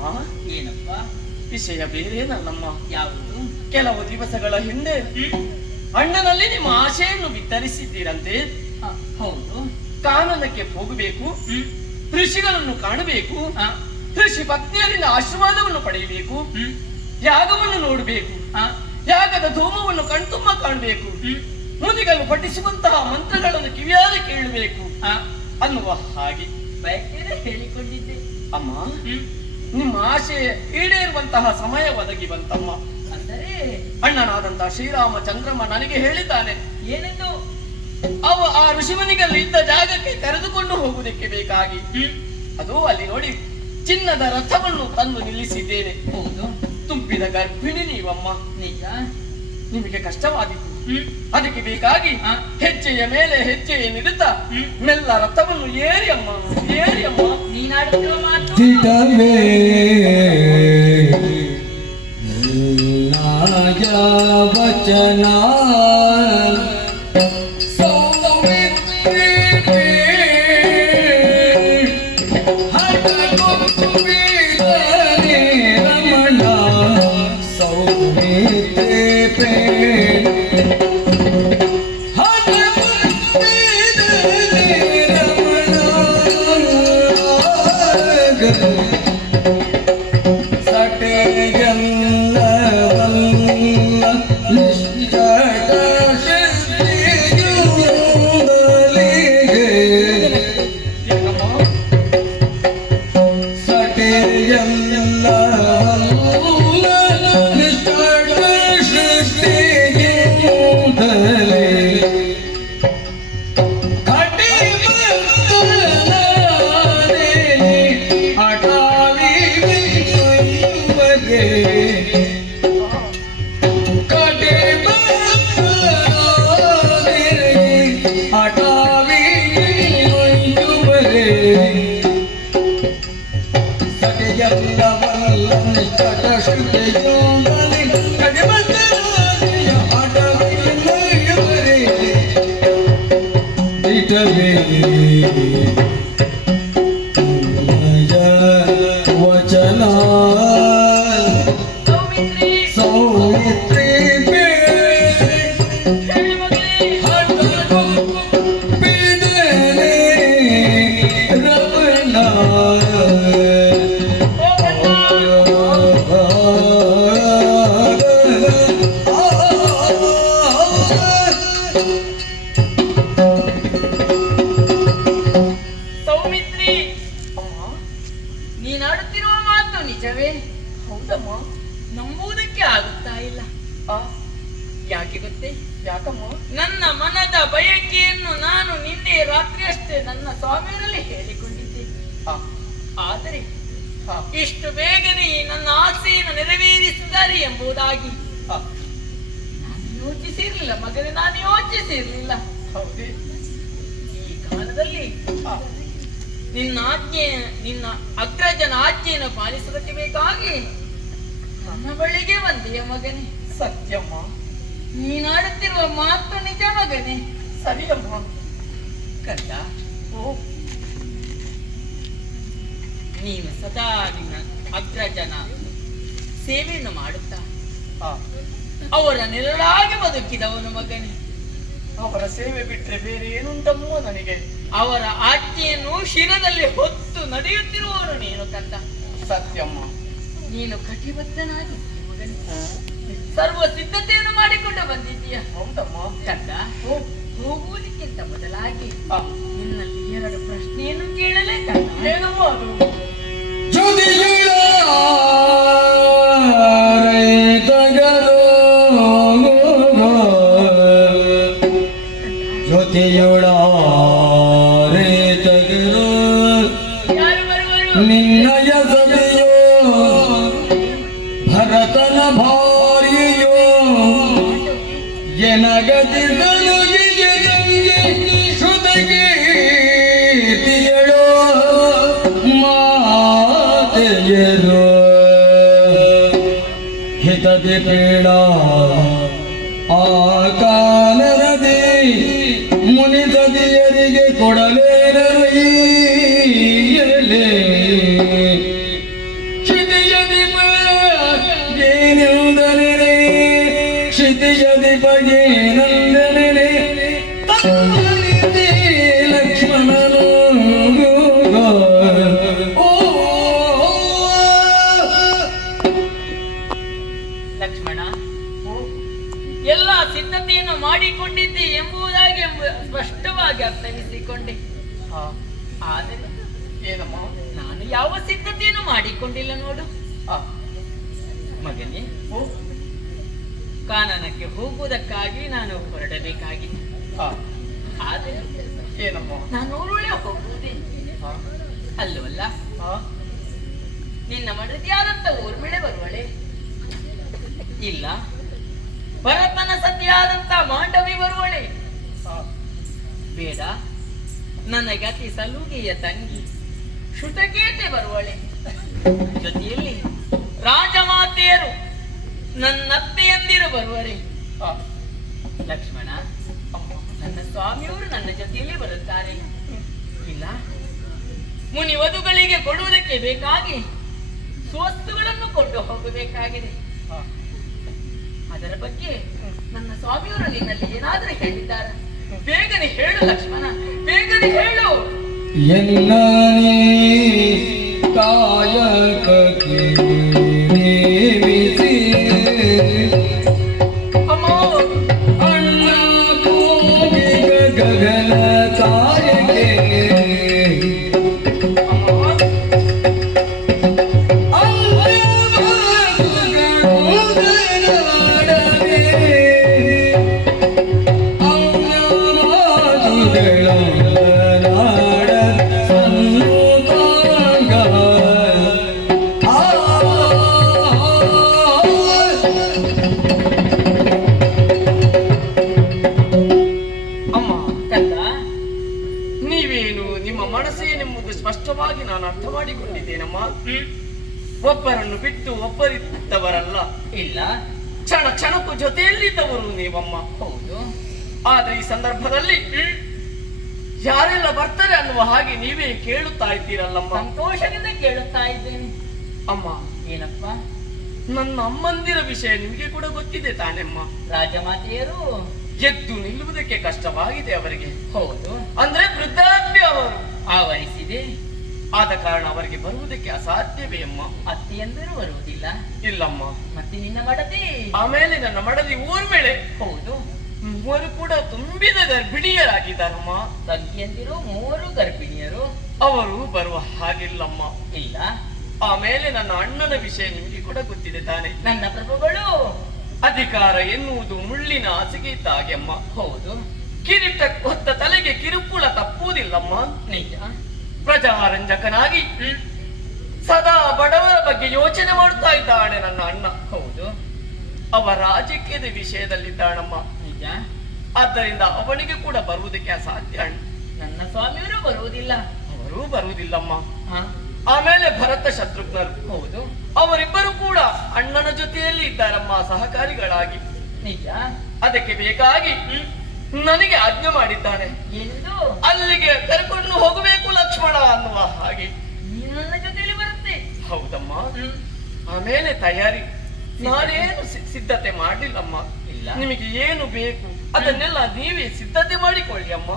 ಏನಪ್ಪ? ವಿಷಯ ಬೇರೇನಲ್ಲಮ್ಮ. ಯಾವುದು? ಕೆಲವು ದಿವಸಗಳ ಹಿಂದೆ ಅಣ್ಣನಲ್ಲಿ ನಿಮ್ಮ ಆಶೆಯನ್ನು ವಿತರಿಸಿದ್ದೀರಂತೆ. ಹೌದು. ಕಾನನಕ್ಕೆ ಹೋಗಬೇಕು, ಋಷಿಗಳನ್ನು ಕಾಣಬೇಕು, ಆ, ಋಷಿ ಪತ್ನಿಯರಿಂದ ಆಶೀರ್ವಾದವನ್ನು ಪಡೆಯಬೇಕು, ಯಾಗವನ್ನು ನೋಡಬೇಕು, ಆ, ಯಾಗದ ಧೂಮವನ್ನು ಕಣ್ತುಂಬ ಕಾಣಬೇಕು, ಮುನಿಗಳು ಪಠಿಸುವಂತಹ ಮಂತ್ರಗಳನ್ನು ಕಿವಿಯಾದ ಕೇಳಬೇಕು ಆ, ಅನ್ನುವ ಹಾಗೆ ಬಯಕೆರೆ ಹೇಳಿಕೊಂಡಿದ್ದೆ. ಅಮ್ಮ, ನಿಮ್ಮ ಆಶೆ ಈಡೇರುವಂತಹ ಸಮಯ ಒದಗಿ ಬಂತಮ್ಮ. ಅಂದರೆ ಅಣ್ಣನಾದಂತಹ ಶ್ರೀರಾಮಚಂದ್ರಮ್ಮ ನನಗೆ ಹೇಳಿದ್ದಾನೆ, ಏನೆಂದು? ಆ ಋಷಿಮನಿಗಲ್ಲಿ ಇದ್ದ ಜಾಗಕ್ಕೆ ಕರೆದುಕೊಂಡು ಹೋಗುವುದಕ್ಕೆ ಬೇಕಾಗಿ ಅದು ಅಲ್ಲಿ ನೋಡಿ ಚಿನ್ನದ ರಥವನ್ನು ತಂದು ನಿಲ್ಲಿಸಿದ್ದೇನೆ. ಹೌದು, ತುಂಬಿದ ಗರ್ಭಿಣಿ ನೀವಮ್ಮ. ನಿಜ. ನಿಮಗೆ ಕಷ್ಟವಾದೀತು. ಅದಕ್ಕೆ ಬೇಕಾಗಿ ಆ. ಹೆಜ್ಜೆಯ ಮೇಲೆ ಹೆಜ್ಜೆಯನ್ನಿಡುತ್ತಾ ಮೆಲ್ಲ ರಥವನ್ನು ಏರಿ ಅಮ್ಮ ನೀನಾಡುತ್ತಿರುವ ಮಾತು ತಿಟವೇ ನಾಯ ವಚನ ರಮಣ ಸೌಮಿತ್ರೇ ವಚನ ಸೌಮಿತ್ರಿ ಸೌಮಿತ್ರಿ ಹೇಳಿ ಮಗಳೇ. ರಮಣ ಓ ಕಣ್ಣ. ನೀನಾಡುತ್ತಿರುವ ಮಾತು ನಿಜವೇ? ಹೌದಮ್ಮ. ನಂಬುವುದಕ್ಕೆ ಆಗುತ್ತಾ ಇಲ್ಲ. ಆ, ಯಾಕೆ ಗೊತ್ತೇ? ಯಾಕಮ್ಮ? ನನ್ನ ಮನದ ಬಯಕೆಯನ್ನು ನಾನು ನಿನ್ನೆ ರಾತ್ರಿಯಷ್ಟೇ ನನ್ನ ಸ್ವಾಮಿಯರಲ್ಲಿ ಹೇಳಿಕೊಂಡಿದ್ದೆ. ಆ, ಆದರೆ ಆ, ಇಷ್ಟು ಬೇಗನೆ ನನ್ನ ಆಸೆಯನ್ನು ನೆರವೇರಿಸಿದ್ದಾರೆ ಎಂಬುದಾಗಿ ಆ, ನಾನು ಯೋಚಿಸಿರ್ಲಿಲ್ಲ ಮಗನೇ, ನಾನು ಯೋಚಿಸಿರ್ಲಿಲ್ಲ. ಹೌದೇ? ಈ ಕಾಲದಲ್ಲಿ ಆ, ನಿನ್ನ ಅಗ್ರಜನ ಆಜ್ಞೆಯನ್ನು ಪಾಲಿಸುವುದಕ್ಕೆ ಬೇಕಾಗಿ ನನ್ನ ಬಳಿಗೆ ಬಂದೆಯ ಮಗನೇ. ಸತ್ಯಮ್ಮ. ನೀನಾಡುತ್ತಿರುವ ಮಾತು ನಿಜ ಮಗನೇ. ಸರಿಯಮ್ಮ. ಕಂದ, ಓ, ನೀನು ಸದಾ ನಿನ್ನ ಅಗ್ರಜನ ಸೇವೆಯನ್ನು ಮಾಡುತ್ತಾ ಆ, ಅವರ ನೆರಳಾಗಿ ಬದುಕಿದವನು ಮಗನೇ. ಅವರ ಸೇವೆ ಬಿಟ್ರೆ ಬೇರೆ ಏನುಂಟಮ್ಮ ನನಗೆ? ಅವರ ಆಜ್ಞೆಯನ್ನು ಶಿರದಲ್ಲಿ ಹೊತ್ತು ನಡೆಯುತ್ತಿರುವವನು ನೀನು ಕಂದ. ಸತ್ಯಮ್ಮ. ನೀನು ಕಟಿಬದ್ಧನಾಗಿದ್ದೀಯ ಮಗನೇ. ಆ, ಸರ್ವ ಸಿದ್ಧತೆಯನ್ನು ಮಾಡಿಕೊಂಡು ಬಂದಿದ್ದೀಯ ಹೌದಮ್ಮ. ಕಂದ. ಓ, ಹೋಗುವುದಕ್ಕಿಂತ ಮೊದಲಾಗಿ ಆ, ನಿನ್ನಲ್ಲಿ 2 ಪ್ರಶ್ನೆಯನ್ನು ಕೇಳಲೇ ಕಂದ. ಏನಮ್ಮ ಅದು? ಯಾರು ಬರುವರು? ನಿನ್ನಯ ಸಭೆಯೋ ಭರತನ ಭಾರ್ಯೆಯೋ ಎನಗತಿ ಸಲುಗಿಗೆ ಶ್ರುತಕೀರ್ತಿಯಳೋ ಮಾತೆಯರೋ ಹಿತದಿ ಪೀಡಾ ಆ ಕಾಲರದಿ ಮುನಿಸದಿಯರಿಗೆ ಕೊಡಲೇರನು ಈಯಲೇ ಕ್ಷಿತಿಯದಿ ಬಗೆನುವುದನೆ ಕ್ಷಿತಿಯದಿ ಬಗೆನಂದನೆ ತಮ್ಮನಿದೆ ಲಕ್ಷ್ಮಣನು ಓ ಲಕ್ಷ್ಮಣ, ಎಲ್ಲ ಸಿದ್ಧತೆಯನ್ನು ಮಾಡಿಕೊಂಡಿದ್ದೆ ಎಂಬುದಾಗಿ ಸ್ಪಷ್ಟವಾಗಿ ಅರ್ಥೈಸಿಕೊಂಡೆ. ಆ, ಆದರೆ ಏನಮ್ಮ? ನಾನು ಯಾವ ಸಿದ್ಧತೆಯನ್ನು ಮಾಡಿಕೊಂಡಿಲ್ಲ ನೋಡು ಆ, ಮಗನೇ. ಓ, ಕಾನನಕ್ಕೆ ಹೋಗುವುದಕ್ಕಾಗಿ ನಾನು ಹೊರಡಬೇಕಾಗಿದೆ. ಆ, ಆದರೆ ಏನಮ್ಮ? ನಾನು ಊರುಳೆ ಹೋಗುವುದೇ ಆ, ಅಲ್ಲವಲ್ಲ. ಆ, ನಿನ್ನ ಮಡದಿಯಾದಂತ ಊರ್ಮಿಳೆ ಬರುವಳೆ? ಇಲ್ಲ. ಭರತನ ಸತಿಯಾದಂತ ಮಾಂಡವಿ ಬರುವಳೆ? ಆ, ಬೇಡ. ನನಗೆ ಅತಿ ಸಲುಗೆಯ ತಂಗಿ ಶ್ರುತಕೀರ್ತಿ ಬರುವಳೆ. ಜೊತೆಯಲ್ಲಿ ರಾಜಮಾತೆಯರು ನನ್ನತ್ತೆಯಂದಿರು ಬರುವರೆ. ಆ, ಲಕ್ಷ್ಮಣ, ಅಮ್ಮ. ನನ್ನ ಸ್ವಾಮಿಯವರು ನನ್ನ ಜೊತೆಯಲ್ಲಿ ಬರುತ್ತಾರೆ. ಇಲ್ಲ, ಮುನಿ ವಧುಗಳಿಗೆ ಕೊಡುವುದಕ್ಕೆ ಬೇಕಾಗಿ ಸ್ವಸ್ತುಗಳನ್ನು ಕೊಂಡು ಹೋಗಬೇಕಾಗಿದೆ. ಆ, ಅದರ ಬಗ್ಗೆ ನನ್ನ ಸ್ವಾಮಿಯವರು ನಿನ್ನಲ್ಲಿ ಏನಾದರೂ ಹೇಳಿದ್ದಾರೆ? ಬೇಗನೆ ಹೇಳು ಲಕ್ಷ್ಮಣ, ಬೇಗನೆ ಹೇಳು. ಎನ್ನನೇ ಕಾಯಕಕ್ಕೆ ನೇಮಿಸಿ ಅಮ್ಮ. ಅಣ್ಣ ಭೂಮಿಗ ಗಗನ ತಾಯಗೆ ಅಮ್ಮ, ಕಂದ, ನೀವೇನು ನಿಮ್ಮ ಮನಸ್ಸೇನೆಂಬುದು ಸ್ಪಷ್ಟವಾಗಿ ನಾನು ಅರ್ಥ ಮಾಡಿಕೊಂಡಿದ್ದೇನಮ್ಮ. ಒಬ್ಬರನ್ನು ಬಿಟ್ಟು ಒಬ್ಬರಿದ್ದವರಲ್ಲ, ಇಲ್ಲ. ಕ್ಷಣ ಕ್ಷಣಕ್ಕೂ ಜೊತೆಯಲ್ಲಿದ್ದವರು ನೀವಮ್ಮ. ಹೌದು. ಆದ್ರೆ ಈ ಸಂದರ್ಭದಲ್ಲಿ ಯಾರೆಲ್ಲ ಬರ್ತಾರೆ ಅನ್ನುವ ಹಾಗೆ ನೀವೇ ಕೇಳುತ್ತಾ ಇದ್ದೀರಲ್ಲಮ್ಮ. ಸಂತೋಷದಿಂದ ಕೇಳುತ್ತಾ ಇದ್ದೇನೆ. ಅಮ್ಮ, ಏನಪ್ಪ? ನನ್ನ ಅಮ್ಮಂದಿರ ವಿಷಯ ನಿಮಗೆ ಕೂಡ ಗೊತ್ತಿದೆ ತಾನೆಮ್ಮ. ರಾಜಮಾತೆಯರು ಎದ್ದು ನಿಲ್ಲುವುದಕ್ಕೆ ಕಷ್ಟವಾಗಿದೆ ಅವರಿಗೆ. ಹೌದು, ಅಂದ್ರೆ ವೃದ್ಧಾಪ್ಯ ಅವರು ಆವರಿಸಿದೆ. ಆದ ಕಾರಣ ಅವರಿಗೆ ಬರುವುದಕ್ಕೆ ಅಸಾಧ್ಯವೇ ಅಮ್ಮ. ಅತ್ತೆಯಂದರೂ ಬರುವುದಿಲ್ಲ. ಇಲ್ಲಮ್ಮ. ಮತ್ತೆ ನಿನ್ನ ಮಡದಿ? ಆಮೇಲೆ ನನ್ನ ಮಡದಿ ಊರ್ಮಿಳೆ, ಹೌದು. ಮೂವರು ಕೂಡ ತುಂಬಿದ ಗರ್ಭಿಣಿಯರಾಗಿದ್ದಾರಮ್ಮ. ತಂಗಿಯಂದಿರು 3 ಗರ್ಭಿಣಿಯರು. ಅವರು ಬರುವ ಹಾಗಿಲ್ಲಮ್ಮ. ಇಲ್ಲ. ಆಮೇಲೆ ನನ್ನ ಅಣ್ಣನ ವಿಷಯ ನಿಮಗೆ ಕೂಡ ಗೊತ್ತಿದೆ ತಾನೆ. ನನ್ನ ಪ್ರಭುಗಳು. ಅಧಿಕಾರ ಎನ್ನುವುದು ಮುಳ್ಳಿನ ಹಾಸಿಗೆ ಇದ್ದ ಹಾಗೆ ಅಮ್ಮ. ಹೌದು, ಕಿರೀಟ ಹೊತ್ತ ತಲೆಗೆ ಕಿರುಕುಳ ತಪ್ಪುವುದಿಲ್ಲಮ್ಮ. ನಿಜ. ಪ್ರಜಾರಂಜಕನಾಗಿ ಸದಾ ಬಡವರ ಬಗ್ಗೆ ಯೋಚನೆ ಮಾಡ್ತಾ ಇದ್ದಾನೆ ನನ್ನ ಅಣ್ಣ. ಹೌದು, ಅವ ರಾಜಕೀಯದ ವಿಷಯದಲ್ಲಿದ್ದಾನಮ್ಮ. ನಿಜ. ಆದ್ದರಿಂದ ಅವನಿಗೆ ಕೂಡ ಬರುವುದಕ್ಕೆ ಅಸಾಧ್ಯ ಅಣ್ಣ. ನನ್ನ ಸ್ವಾಮಿಯವರು ಬರುವುದಿಲ್ಲ. ಅವರೂ ಬರುವುದಿಲ್ಲಮ್ಮ. ಹಾ, ಆಮೇಲೆ ಭರತ ಶತ್ರುಘ್ನರು, ಹೌದು, ಅವರಿಬ್ಬರು ಕೂಡ ಅಣ್ಣನ ಜೊತೆಯಲ್ಲಿ ಇದ್ದಾರಮ್ಮ, ಸಹಕಾರಿಗಳಾಗಿ. ನಿಜ. ಅದಕ್ಕೆ ಬೇಕಾಗಿ ನನಗೆ ಆಜ್ಞೆ ಮಾಡಿದ್ದಾನೆ, ಎಂದು ಅಲ್ಲಿಗೆ ಕರ್ಕೊಂಡು ಹೋಗಬೇಕು ಲಕ್ಷ್ಮಣ ಅನ್ನುವ ಹಾಗೆ. ನೀನು ನನ್ನ ಜೊತೆಯಲ್ಲಿ ಬರುತ್ತೆ. ಹೌದಮ್ಮ. ಆಮೇಲೆ ತಯಾರಿ ನಾನೇನು ಸಿದ್ಧತೆ ಮಾಡಲಿಲ್ಲಮ್ಮ. ಇಲ್ಲ. ನಿಮಗೆ ಏನು ಬೇಕು ಅದನ್ನೆಲ್ಲ ನೀವೇ ಸಿದ್ಧತೆ ಮಾಡಿಕೊಳ್ಳಿ ಅಮ್ಮ.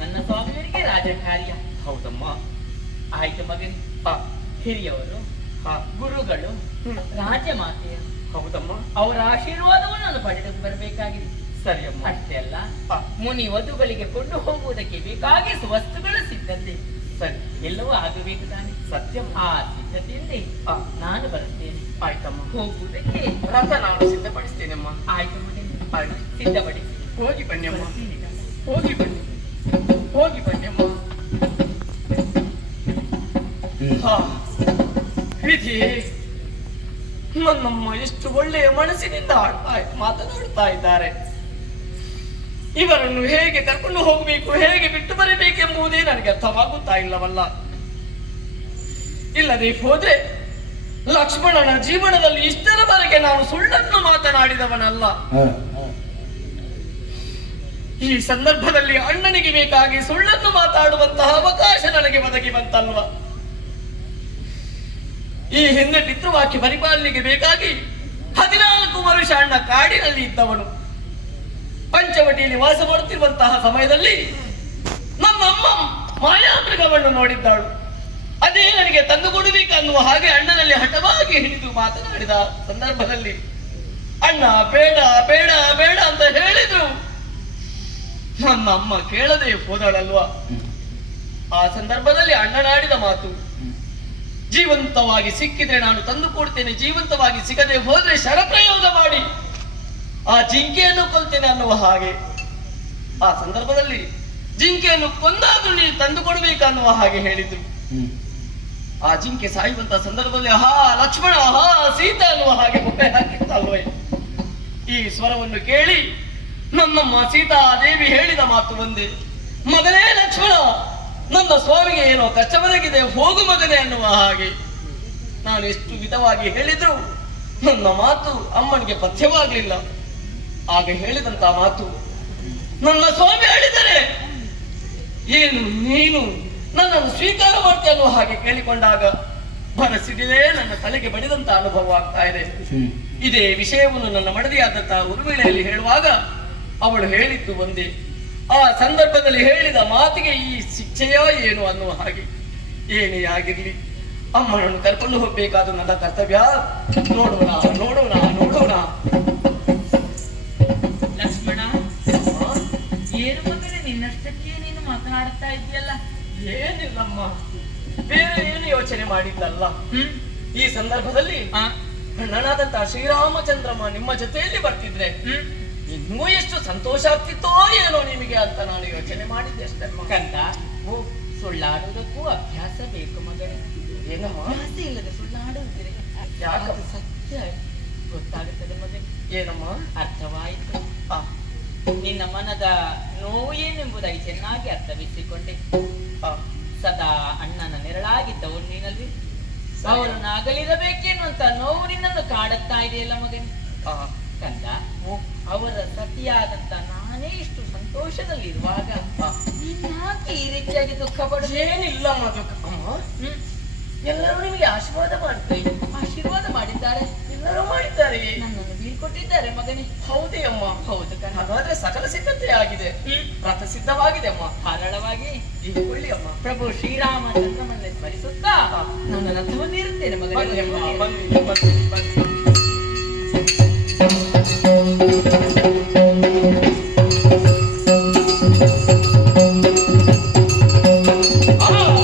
ನನ್ನ ಸ್ವಾಮಿಯವರಿಗೆ ರಾಜಕಾರ್ಯ. ಹೌದಮ್ಮ. ಆಯ್ತು ಮಗನ್. ಹಾ, ಹಿರಿಯವರು, ಹಾ, ಗುರುಗಳು, ರಾಜಮಾತೆಯರು, ಹೌದಮ್ಮ. ಅವರ ಆಶೀರ್ವಾದವನ್ನು ನಾನು ಪಡೆದು ಬರಬೇಕಾಗಿದೆ. ಸರಿ ಅಮ್ಮ. ಅಷ್ಟೇ ಅಲ್ಲ, ಹಾ, ಮುನಿ ವಧುಗಳಿಗೆ ಕೊಂಡು ಹೋಗುವುದಕ್ಕೆ ಬೇಕಾಗಿ ವಸ್ತುಗಳ ಸಿದ್ಧತೆ ಸರಿ, ಎಲ್ಲವೂ ಆಗಬೇಕು ತಾನೆ. ಸತ್ಯಮ್ಮ. ಆ ಸಿದ್ಧತೆಯಲ್ಲಿ ಹಾ, ನಾನು ಬರುತ್ತೇನೆ. ಆಯ್ತಮ್ಮ. ಹೋಗುವುದಕ್ಕೆ ರಥ ನಾನು ಸಿದ್ಧಪಡಿಸ್ತೇನೆಮ್ಮ. ಆಯ್ತು ಮಗನ್, ಆಯ್ತು, ಸಿದ್ಧಪಡಿಸಿ. ಹೋಗಿ ಬನ್ನಿಯಮ್ಮ. ಬರ್ತೀನಿ ನಾನು. ಹೋಗಿ ಬನ್ನಿ, ಹೋಗಿ ಬನ್ನಿಯಮ್ಮ. ಹಾ, ವಿಧಿ, ನನ್ನಮ್ಮ ಎಷ್ಟು ಒಳ್ಳೆಯ ಮನಸ್ಸಿನಿಂದ ಮಾತನಾಡುತ್ತಾ ಇದ್ದಾರೆ. ಇವರನ್ನು ಹೇಗೆ ಕರ್ಕೊಂಡು ಹೋಗಬೇಕು, ಹೇಗೆ ಬಿಟ್ಟು ಬರಬೇಕೆಂಬುದೇ ನನಗೆ ಅರ್ಥವಾಗುತ್ತಾ ಇಲ್ಲವಲ್ಲ. ಇಲ್ಲದೆ ಹೋದ್ರೆ ಲಕ್ಷ್ಮಣನ ಜೀವನದಲ್ಲಿ ಇಷ್ಟರವರೆಗೆ ನಾನು ಸುಳ್ಳನ್ನು ಮಾತನಾಡಿದವನಲ್ಲ. ಈ ಸಂದರ್ಭದಲ್ಲಿ ಅಣ್ಣನಿಗೆ ಬೇಕಾಗಿ ಸುಳ್ಳನ್ನು ಮಾತಾಡುವಂತಹ ಅವಕಾಶ ನನಗೆ ಒದಗಿ ಬಂತಲ್ವ. ಈ ಹಿಂದೆ ಪಿತೃವಾಕ್ಯ ಪರಿಪಾಲನೆಗೆ ಬೇಕಾಗಿ 14 ವರ್ಷ ಅಣ್ಣ ಕಾಡಿನಲ್ಲಿ ಇದ್ದವನು. ಪಂಚವಟಿಯಲ್ಲಿ ವಾಸ ಮಾಡುತ್ತಿರುವಂತಹ ಸಮಯದಲ್ಲಿ ನಮ್ಮ ಅಮ್ಮ ಮಾಯಾಮೃಗವನ್ನು ನೋಡಿದ್ದಾಳು. ಅದೇ ನನಗೆ ತಂದುಕೊಡಬೇಕನ್ನುವ ಹಾಗೆ ಅಣ್ಣನಲ್ಲಿ ಹಠವಾಗಿ ಹಿಡಿದು ಮಾತನಾಡಿದ ಸಂದರ್ಭದಲ್ಲಿ ಅಣ್ಣ ಬೇಡ ಬೇಡ ಬೇಡ ಅಂತ ಹೇಳಿದ್ರು. ನನ್ನ ಅಮ್ಮ ಕೇಳದೆ ಹೋದಳಲ್ವಾ. ಆ ಸಂದರ್ಭದಲ್ಲಿ ಅಣ್ಣನಾಡಿದ ಮಾತು, ಜೀವಂತವಾಗಿ ಸಿಕ್ಕಿದ್ರೆ ನಾನು ತಂದು ಕೊಡ್ತೇನೆ, ಜೀವಂತವಾಗಿ ಸಿಗದೆ ಹೋದ್ರೆ ಶರಪ್ರಯೋಗ ಮಾಡಿ ಆ ಜಿಂಕೆಯನ್ನು ಕೊಲ್ತೇನೆ ಅನ್ನುವ ಹಾಗೆ. ಆ ಸಂದರ್ಭದಲ್ಲಿ ಜಿಂಕೆಯನ್ನು ಕೊಂದಾದ್ರೂ ನೀನು ತಂದು ಕೊಡ್ಬೇಕನ್ನುವ ಹಾಗೆ ಹೇಳಿದ್ರು. ಆ ಜಿಂಕೆ ಸಾಯುವಂತ ಸಂದರ್ಭದಲ್ಲಿ ಹಾ ಲಕ್ಷ್ಮಣ, ಹಾ ಸೀತಾ ಅನ್ನುವ ಹಾಗೆ ಬೊಬ್ಬೆ ಹಾಕಿತ್ತಲ್ವೇ. ಈ ಸ್ವರವನ್ನು ಕೇಳಿ ನನ್ನಮ್ಮ ಸೀತಾದೇವಿ ಹೇಳಿದ ಮಾತು ಒಂದೇ, ಮಗನೇ ಲಕ್ಷ್ಮಣ, ನನ್ನ ಸ್ವಾಮಿಗೆ ಏನೋ ಕಷ್ಟ ಒದಗಿದೆ, ಹೋಗು ಮಗನೇ ಅನ್ನುವ ಹಾಗೆ. ನಾನು ಎಷ್ಟು ವಿಧವಾಗಿ ಹೇಳಿದ್ರು ನನ್ನ ಮಾತು ಅಮ್ಮನಿಗೆ ಪಥ್ಯವಾಗ್ಲಿಲ್ಲ. ಆಗ ಹೇಳಿದಂತ ಮಾತು, ನನ್ನ ಸ್ವಾಮಿ ಹೇಳಿದರೆ ಏನು ನೀನು ನನ್ನನ್ನು ಸ್ವೀಕಾರ ಮಾಡ್ತೀಯ ಅನ್ನುವ ಹಾಗೆ ಕೇಳಿಕೊಂಡಾಗ ಮನಸ್ಸಿಡಿದೇ ನನ್ನ ತಲೆಗೆ ಬಡಿದಂತ ಅನುಭವ ಆಗ್ತಾ ಇದೆ. ಇದೇ ವಿಷಯವನ್ನು ನನ್ನ ಮಡದಿಯಾದಂತಹ ಉರ್ಮಿಳೆಯಲ್ಲಿ ಹೇಳುವಾಗ ಅವಳು ಹೇಳಿದ್ದು ಒಂದೇ, ಆ ಸಂದರ್ಭದಲ್ಲಿ ಹೇಳಿದ ಮಾತಿಗೆ ಈ ಶಿಕ್ಷೆಯೋ ಏನು ಅನ್ನುವ ಹಾಗೆ. ಏನೇ ಆಗಿರ್ಲಿ ಅಮ್ಮನನ್ನು ಕರ್ಕೊಂಡು ಹೋಗ್ಬೇಕಾದ ನನ್ನ ಕರ್ತವ್ಯ. ನೋಡೋಣ ನೋಡೋಣ ನೋಡೋಣ. ಲಕ್ಷ್ಮಣ, ಏನು ಮಗನೇ ನಿನ್ನಷ್ಟಕ್ಕೆ ನೀನು ಮಾತನಾಡುತ್ತಾ ಇದೆಯಲ್ಲ. ಏನಿಲ್ಲಮ್ಮ, ಬೇರೆ ಏನು ಯೋಚನೆ ಮಾಡಿದ್ದಲ್ಲ. ಈ ಸಂದರ್ಭದಲ್ಲಿ ಅಣ್ಣನಾದಂತಹ ಶ್ರೀರಾಮಚಂದ್ರಮ್ಮ ನಿಮ್ಮ ಜೊತೆಯಲ್ಲಿ ಬರ್ತಿದ್ರೆ ಇನ್ನೂ ಎಷ್ಟು ಸಂತೋಷ ಆಗ್ತಿತ್ತೋ ಏನೋ ನಿಮಗೆ ಅಂತ ನಾನು ಯೋಚನೆ ಮಾಡಿದ್ದೆ ಅಷ್ಟೇ. ಕಂದ, ಸುಳ್ಳಾಡುವುದಕ್ಕೂ ಅಭ್ಯಾಸ ಬೇಕು ಮಗನೇ. ಏನಮ್ಮ? ಅಭ್ಯಾಸ ಇಲ್ಲದೆ ಸುಳ್ಳಾಡುವುದಿಲ್ಲ. ಯಾಕಮ್ಮ? ಸತ್ಯ ಗೊತ್ತಾಗುತ್ತದೆ ಮಗನೇ. ಏನಮ್ಮ? ಅರ್ಥವಾಯಿತು. ನಿನ್ನ ಮನದ ನೋವು ಏನೆಂಬುದಾಗಿ ಚೆನ್ನಾಗಿ ಅರ್ಥವಿಸಿಕೊಂಡೆ. ಸದಾ ಅಣ್ಣನ ನೆರಳಾಗಿದ್ದವನು ನೀನಲ್ಲಿ. ಅವರನ್ನು ಅಗಲಿರಬೇಕೇನುವಂತ ನೋವು ನಿನ್ನನ್ನು ಕಾಡುತ್ತಾ ಇದೆಯಲ್ಲ ಮಗನೇ. ಕಂದ, ಅವರ ಸತಿಯಾದಂತ ನಾನೇ ಇಷ್ಟು ಸಂತೋಷದಲ್ಲಿರುವಾಗ ನೀನ್ಯಾಕೆ ಈ ರೀತಿಯಾಗಿ ದುಃಖ ಪಡುದು? ಏನಿಲ್ಲಮ್ಮ ದುಃಖ. ಎಲ್ಲರೂ ನಿಮಗೆ ಆಶೀರ್ವಾದ ಮಾಡ್ತಾರೆ. ಆಶೀರ್ವಾದ ಮಾಡಿದ್ದಾರೆ, ಎಲ್ಲರೂ ಮಾಡಿದ್ದಾರೆ, ನನ್ನನ್ನು ಬೀಳ್ಕೊಟ್ಟಿದ್ದಾರೆ ಮಗನೇ. ಹೌದೇ ಅಮ್ಮ? ಹೌದು ಕಣ. ಹಾಗಾದ್ರೆ ಸಕಲ ಸಿದ್ಧತೆ ಆಗಿದೆ, ರಥ ಸಿದ್ಧವಾಗಿದೆ ಅಮ್ಮ. ಧಾರಾಳವಾಗಿ ಇಟ್ಕೊಳ್ಳಿ ಅಮ್ಮ. ಪ್ರಭು ಶ್ರೀರಾಮಚಂದ್ರನನ್ನೇ ಸ್ಮರಿಸುತ್ತಾ ನನ್ನ ರಥವನ್ನೇರುತ್ತೇನೆ ಬನ್ನಿ ಅಮ್ಮ, ಮಗನೇ. ಬನ್ನಿ ಬನ್ನಿ ಬನ್ನಿ.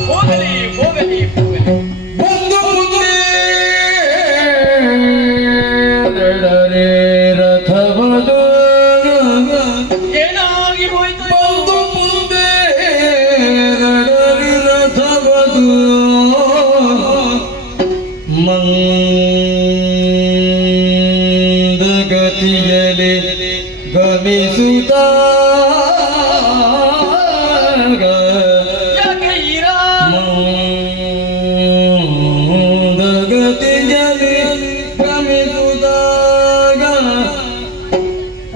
ಹೋಗಲಿ ಹೋಗಲಿ ಹೋಗಲಿ. ಒಂದು ಮುಂದೆ ಮಂದಗತಿಯಲಿ ಗಮಿಸುತ್ತಾ ಯಾಕೆ ಈರ ಮಂದಗತಿಯಲಿ ಗಮಿಸುತ್ತಾಗ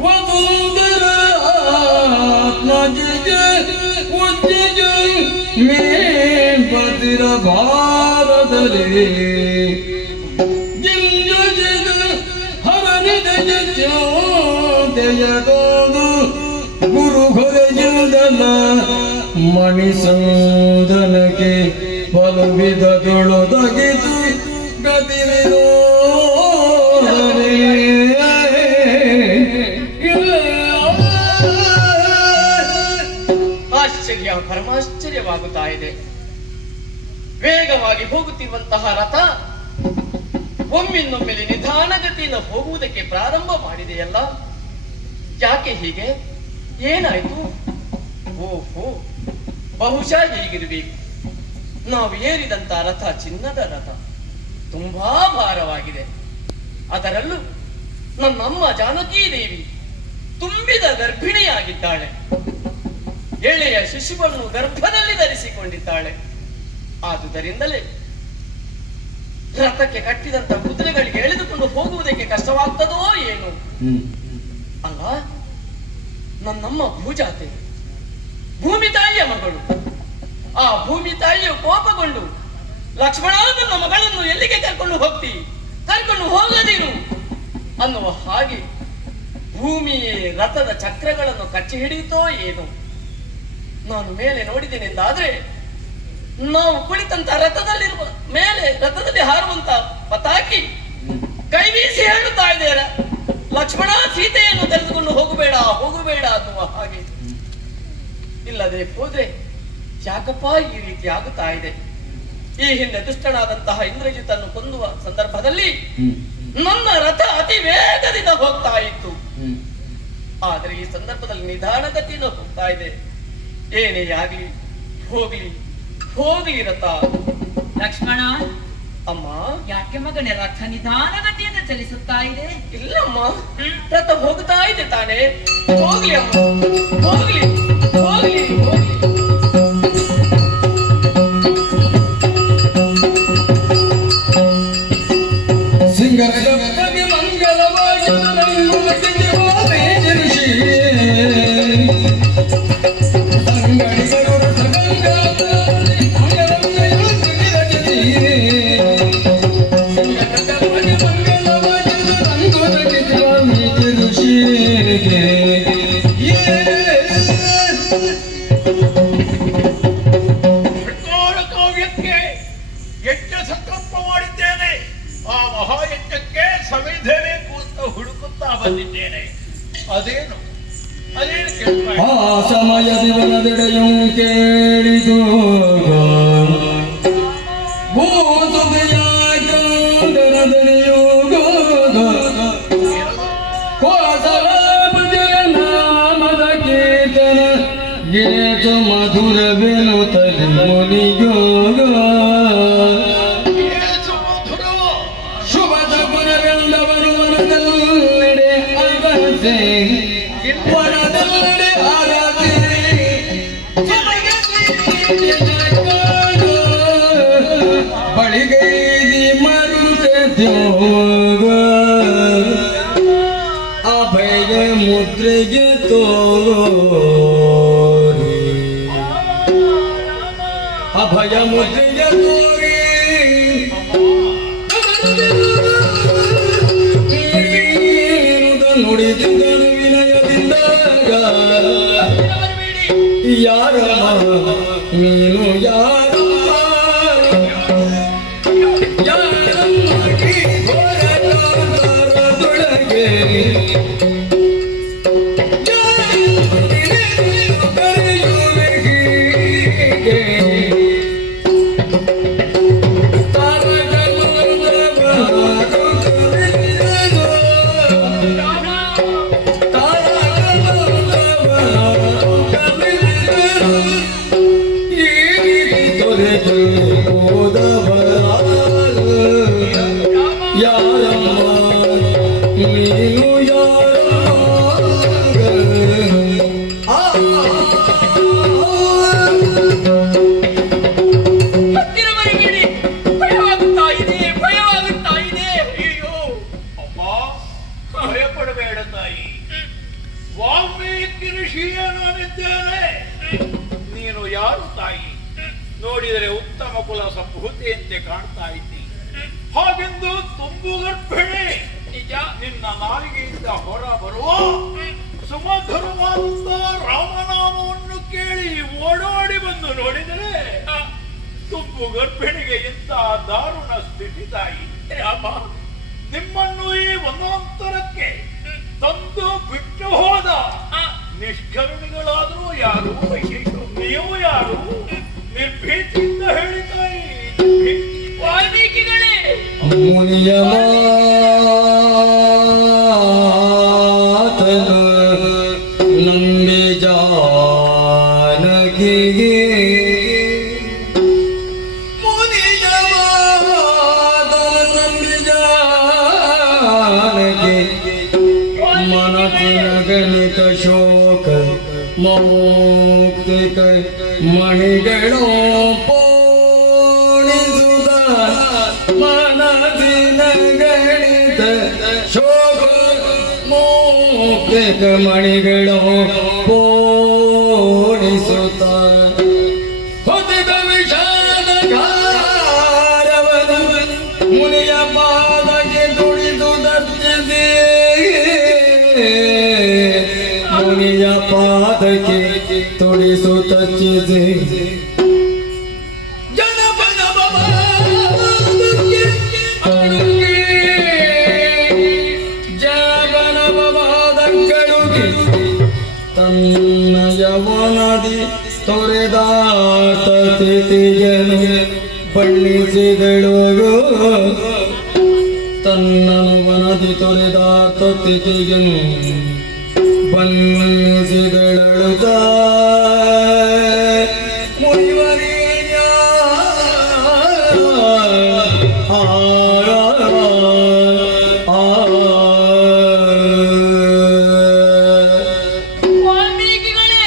ವಸುಂಧರ ಆತ್ಮಜಿಗೆ ಉಜ್ಜಿಗೆ ಮೇಲ್ಪತಿರ ಭಾರದಲ್ಲಿ ಗುರು ಹೊರೆಯುವುದಲ್ಲ ಮಣಿಸಂದನಕ್ಕೆ ಬಲುವಿದ ತುಳುದಗಿತು ಗತಿರಿರೋ ಆಶ್ಚರ್ಯ ಪರಮಾಶ್ಚರ್ಯವಾಗುತ್ತಾ ಇದೆ. ವೇಗವಾಗಿ ಹೋಗುತ್ತಿರುವಂತಹ ರಥ ಒಮ್ಮಿಂದೊಮ್ಮೆಲೆ ನಿಧಾನಗತಿಯಿಂದ ಹೋಗುವುದಕ್ಕೆ ಪ್ರಾರಂಭ ಮಾಡಿದೆಯಲ್ಲ, ಯಾಕೆ ಹೀಗೆ? ಏನಾಯ್ತು? ಓಹೋ, ಬಹುಶಃ ಹೀಗಿರಬೇಕು. ನಾವು ಏರಿದಂತ ರಥ ಚಿನ್ನದ ರಥ, ತುಂಬಾ ಭಾರವಾಗಿದೆ. ಅದರಲ್ಲೂ ನನ್ನಮ್ಮ ಜಾನಕಿ ದೇವಿ ತುಂಬಿದ ಗರ್ಭಿಣಿಯಾಗಿದ್ದಾಳೆ. ಎಳೆಯ ಶಿಶುವನ್ನು ಗರ್ಭದಲ್ಲಿ ಧರಿಸಿಕೊಂಡಿದ್ದಾಳೆ. ಆದುದರಿಂದಲೇ ರಥಕ್ಕೆ ಕಟ್ಟಿದಂತ ಕುದುರೆಗಳಿಗೆ ಎಳೆದುಕೊಂಡು ಹೋಗುವುದಕ್ಕೆ ಕಷ್ಟವಾಗ್ತದೋ ಏನು. ಅಲ್ಲ, ನನ್ನಮ್ಮ ಭೂಜಾತೆ, ಭೂಮಿ ತಾಯಿಯ ಮಗಳು. ಆ ಭೂಮಿ ತಾಯಿಯು ಕೋಪಗೊಂಡು, ಲಕ್ಷ್ಮಣ, ನನ್ನ ಮಗಳನ್ನು ಎಲ್ಲಿಗೆ ಕರ್ಕೊಂಡು ಹೋಗ್ತಿ, ಕರ್ಕೊಂಡು ಹೋಗದಿರು ಅನ್ನುವ ಹಾಗೆ ಭೂಮಿಯೇ ರಥದ ಚಕ್ರಗಳನ್ನು ಕಚ್ಚಿ ಹಿಡಿಯುತ್ತೋ ಏನು. ನಾನು ಮೇಲೆ ನೋಡಿದ್ದೇನೆಂದಾದ್ರೆ, ನಾವು ಕುಳಿತಂತ ರಥದಲ್ಲಿರುವ ಮೇಲೆ ರಥದಲ್ಲಿ ಹಾರುವಂತ ಪತಾಕಿ ಕೈ ಬೀಸಿ ಹೇಳುತ್ತಾ ಇದ್ದಾರೆ, ಲಕ್ಷ್ಮಣ, ಸೀತೆಯನ್ನು ತೆಗೆದುಕೊಂಡು ಹೋಗಬೇಡ ಹೋಗಬೇಡ ಅನ್ನುವ ಹಾಗೆ. ಇಲ್ಲದೆ ಹೋದ್ರೆ ಯಾಕಪ್ಪ ಈ ರೀತಿ ಆಗುತ್ತಾ ಇದೆ? ಈ ಹಿಂದೆ ದುಷ್ಟನಾದಂತಹ ಇಂದ್ರಜಿತನ್ನು ಕೊಂದುವ ಸಂದರ್ಭದಲ್ಲಿ ನನ್ನ ರಥ ಅತಿ ವೇಗದಿಂದ ಹೋಗ್ತಾ ಇತ್ತು. ಆದರೆ ಈ ಸಂದರ್ಭದಲ್ಲಿ ನಿಧಾನಗತಿಯಿಂದ ಹೋಗ್ತಾ ಇದೆ. ಏನೇ ಆಗ್ಲಿ, ಹೋಗ್ಲಿ ಹೋಗ್ಲಿ ರಥ. ಲಕ್ಷ್ಮಣ, ಅಮ್ಮ, ಯಾಕೆ ಮಗನೇ ರಥ ನಿಧಾನಗತಿಯಿಂದ ಚಲಿಸುತ್ತಾ ಇದೆ? ಇಲ್ಲಮ್ಮ, ರಥ ಹೋಗ್ತಾ ಇದೆ ತಾನೆ. ಹೋಗ್ಲಿ ಅಮ್ಮ, ಹೋಗ್ಲಿ ಹೋಗ್ಲಿ ಹೋಗ್ಲಿ. ಸಿಂಗರದ ಬಗ್ಗೆ ಮಂಗಲವಾಗಿ ಕಾವ್ಯಕ್ಕೆ ಯಜ್ಞ ಸಂಕಲ್ಪ ಮಾಡಿದ್ದೇನೆ. ಆ ಮಹಾಯಜ್ಞಕ್ಕೆ ಸಮಿಧಬೇಕು ಅಂತ ಹುಡುಕುತ್ತಾ ಬಂದಿದ್ದೇನೆ. ಅದೇನು ಕೇಳ್ತಾ ಆ ಸಮಯದಿ ವನದೆಡೆಯೂ ಕೇಳಿದು ಭೂಸುದೆಯಾಗದನೆಯೂ ಕೋಸಲಪತಿಯ ನಾಮದ ಕೀರ್ತನ ಗೀತು ಮಧುರವೆನು ತಲೆ ಮುನಿಯೋಗ ಶುಭ ಸಗುಣವೆಂದವರು ವನದಲ್ಲೆಡೆ ಅರಸೆ ವನದಲ್ಲೆಡೆ ಅರಸೆ ಬಳಿಗೈದಿ ಮರುತ್ಯೋಗ ಅಭಯ ಮುದ್ರೆಗೆ ತೋರಿ ಅಭಯ ಮುದ್ರೆಗೆ ತೋರಿ ನುಡಿದಿದ್ದನು ವಿನಯದಿಂದ ಯಾರ ನೀನು ಯಾರ ಹೋದವರ ನನಗೆ ಕಾಣ್ತಾ ಇದ್ದಿ. ಹಾಗೆಂದು ತುಂಬು ಗರ್ಭಿಣಿ ನಿಜ. ನಿನ್ನ ನಾಲಿಗೆಯಿಂದ ಹೊರ ಬರುವ ಸುಮಧುರವಾದ ರಾಮನಾಮವನ್ನು ಕೇಳಿ ಓಡೋಡಿ ಬಂದು ನೋಡಿದರೆ ತುಂಬು ಗರ್ಭಿಣಿಗೆ ಇಂಥ ದಾರುಣ ಸ್ಥಿತಿ ತಾಯಿ. ರಾಮ, ನಿಮ್ಮನ್ನು ಈ ವನಾಂತರಕ್ಕೆ ತಂದು ಬಿಟ್ಟು ಹೋದ ನಿಷ್ಕರ್ಮಿಗಳಾದರೂ ಯಾರು? ನೀವು ಯಾರು? ನಿರ್ಭೀತಿಯಿಂದ ಹೇಳಿ ತಾಯಿ, ನಿರ್ಭೀತಿ. ವಾಲ್ಮೀಕಿಗಳೇ, ಮುನಿಯ ಮಾತನು ನಂಬಿ ಜಾನಕಿಗೆ ಮುನಿಯ ಮಾತನು ನಂಬಿ ಜಾನಕಿ ಮನತಿನ ಗಣಿತ ಶೋಕ ಮಮೋಕ್ತಿಕ ಮಣಿಗಳೋ ಪೋಣಿಸುತ್ತ ಮನದಿನ ಗಣಿತ ಶೋಕ ಮೋಕ್ತಿಕ ಮಣಿಗಳೋ ಪೋಣಿಸುತ್ತ ಹೊತ್ತಿದ ವಿಷಾದ ಗಾರವನು ಮುನಿಯ ಪಾದಕ್ಕೆ ತುಳಿದು ದರ್ಶಿಸಿ ಮುನಿಯ ಪಾದಕ್ಕೆ ತುಳಿಸು ತಚ್ಚಿಸಿ ಜನಪದ ಜನಪದವಾದಕ್ಕಳುಗೆ ತನ್ನ ಯವನದಿ ತೊರೆದಾತ ತಿಥಿಯನು ಬಣ್ಣಿಸಿದಳು ತನ್ನನು ವನದಿ ತೊರೆದಾತ ತಿಥಿಯನು ಬಣ್ಣಿಸಿದಳಳುತ್ತ ಮುನಿವರೇಣ್ಯ ವಾಲ್ಮೀಕಿಗಳೇ,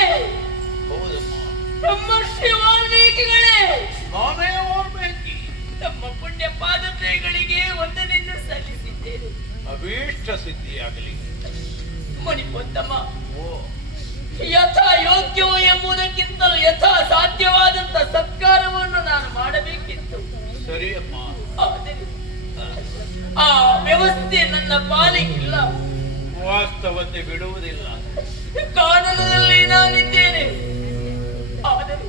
ಹೌದಮ್ಮ, ಬ್ರಹ್ಮರ್ಷಿ ವಾಲ್ಮೀಕಿಗಳೇ, ನಾನೇ ಓರ್ಬೇಕಿ. ತಮ್ಮ ಪುಣ್ಯ ಪಾದತೆಗಳಿಗೆ ವಂದನೆಯನ್ನು ಸಲ್ಲಿಸಿದ್ದೇನೆ. ಅಭೀಷ್ಟ ಸಿದ್ಧಿಯಾಗಲಿ. ಮುನಿಪೋತ್ತಮ, ಓ, ಯಥಾ ಯೋಗ್ಯವೋ ಎಂಬುದಕ್ಕಿಂತಲೂ ಯಥಾ ಸಾಧ್ಯವಾದಂತ ಸತ್ಕಾರವನ್ನು ನಾನು ಮಾಡಬೇಕಿತ್ತು. ಸರಿ ಅಮ್ಮ. ಆದರೆ ಆ ವ್ಯವಸ್ಥೆ ನನ್ನ ಪಾಲಿಗಿಲ್ಲ. ವಾಸ್ತವತೆ ಬಿಡುವುದಿಲ್ಲ. ಕಾನೂನಿನಲ್ಲಿ ನಾನಿದ್ದೇನೆ. ಆದರೆ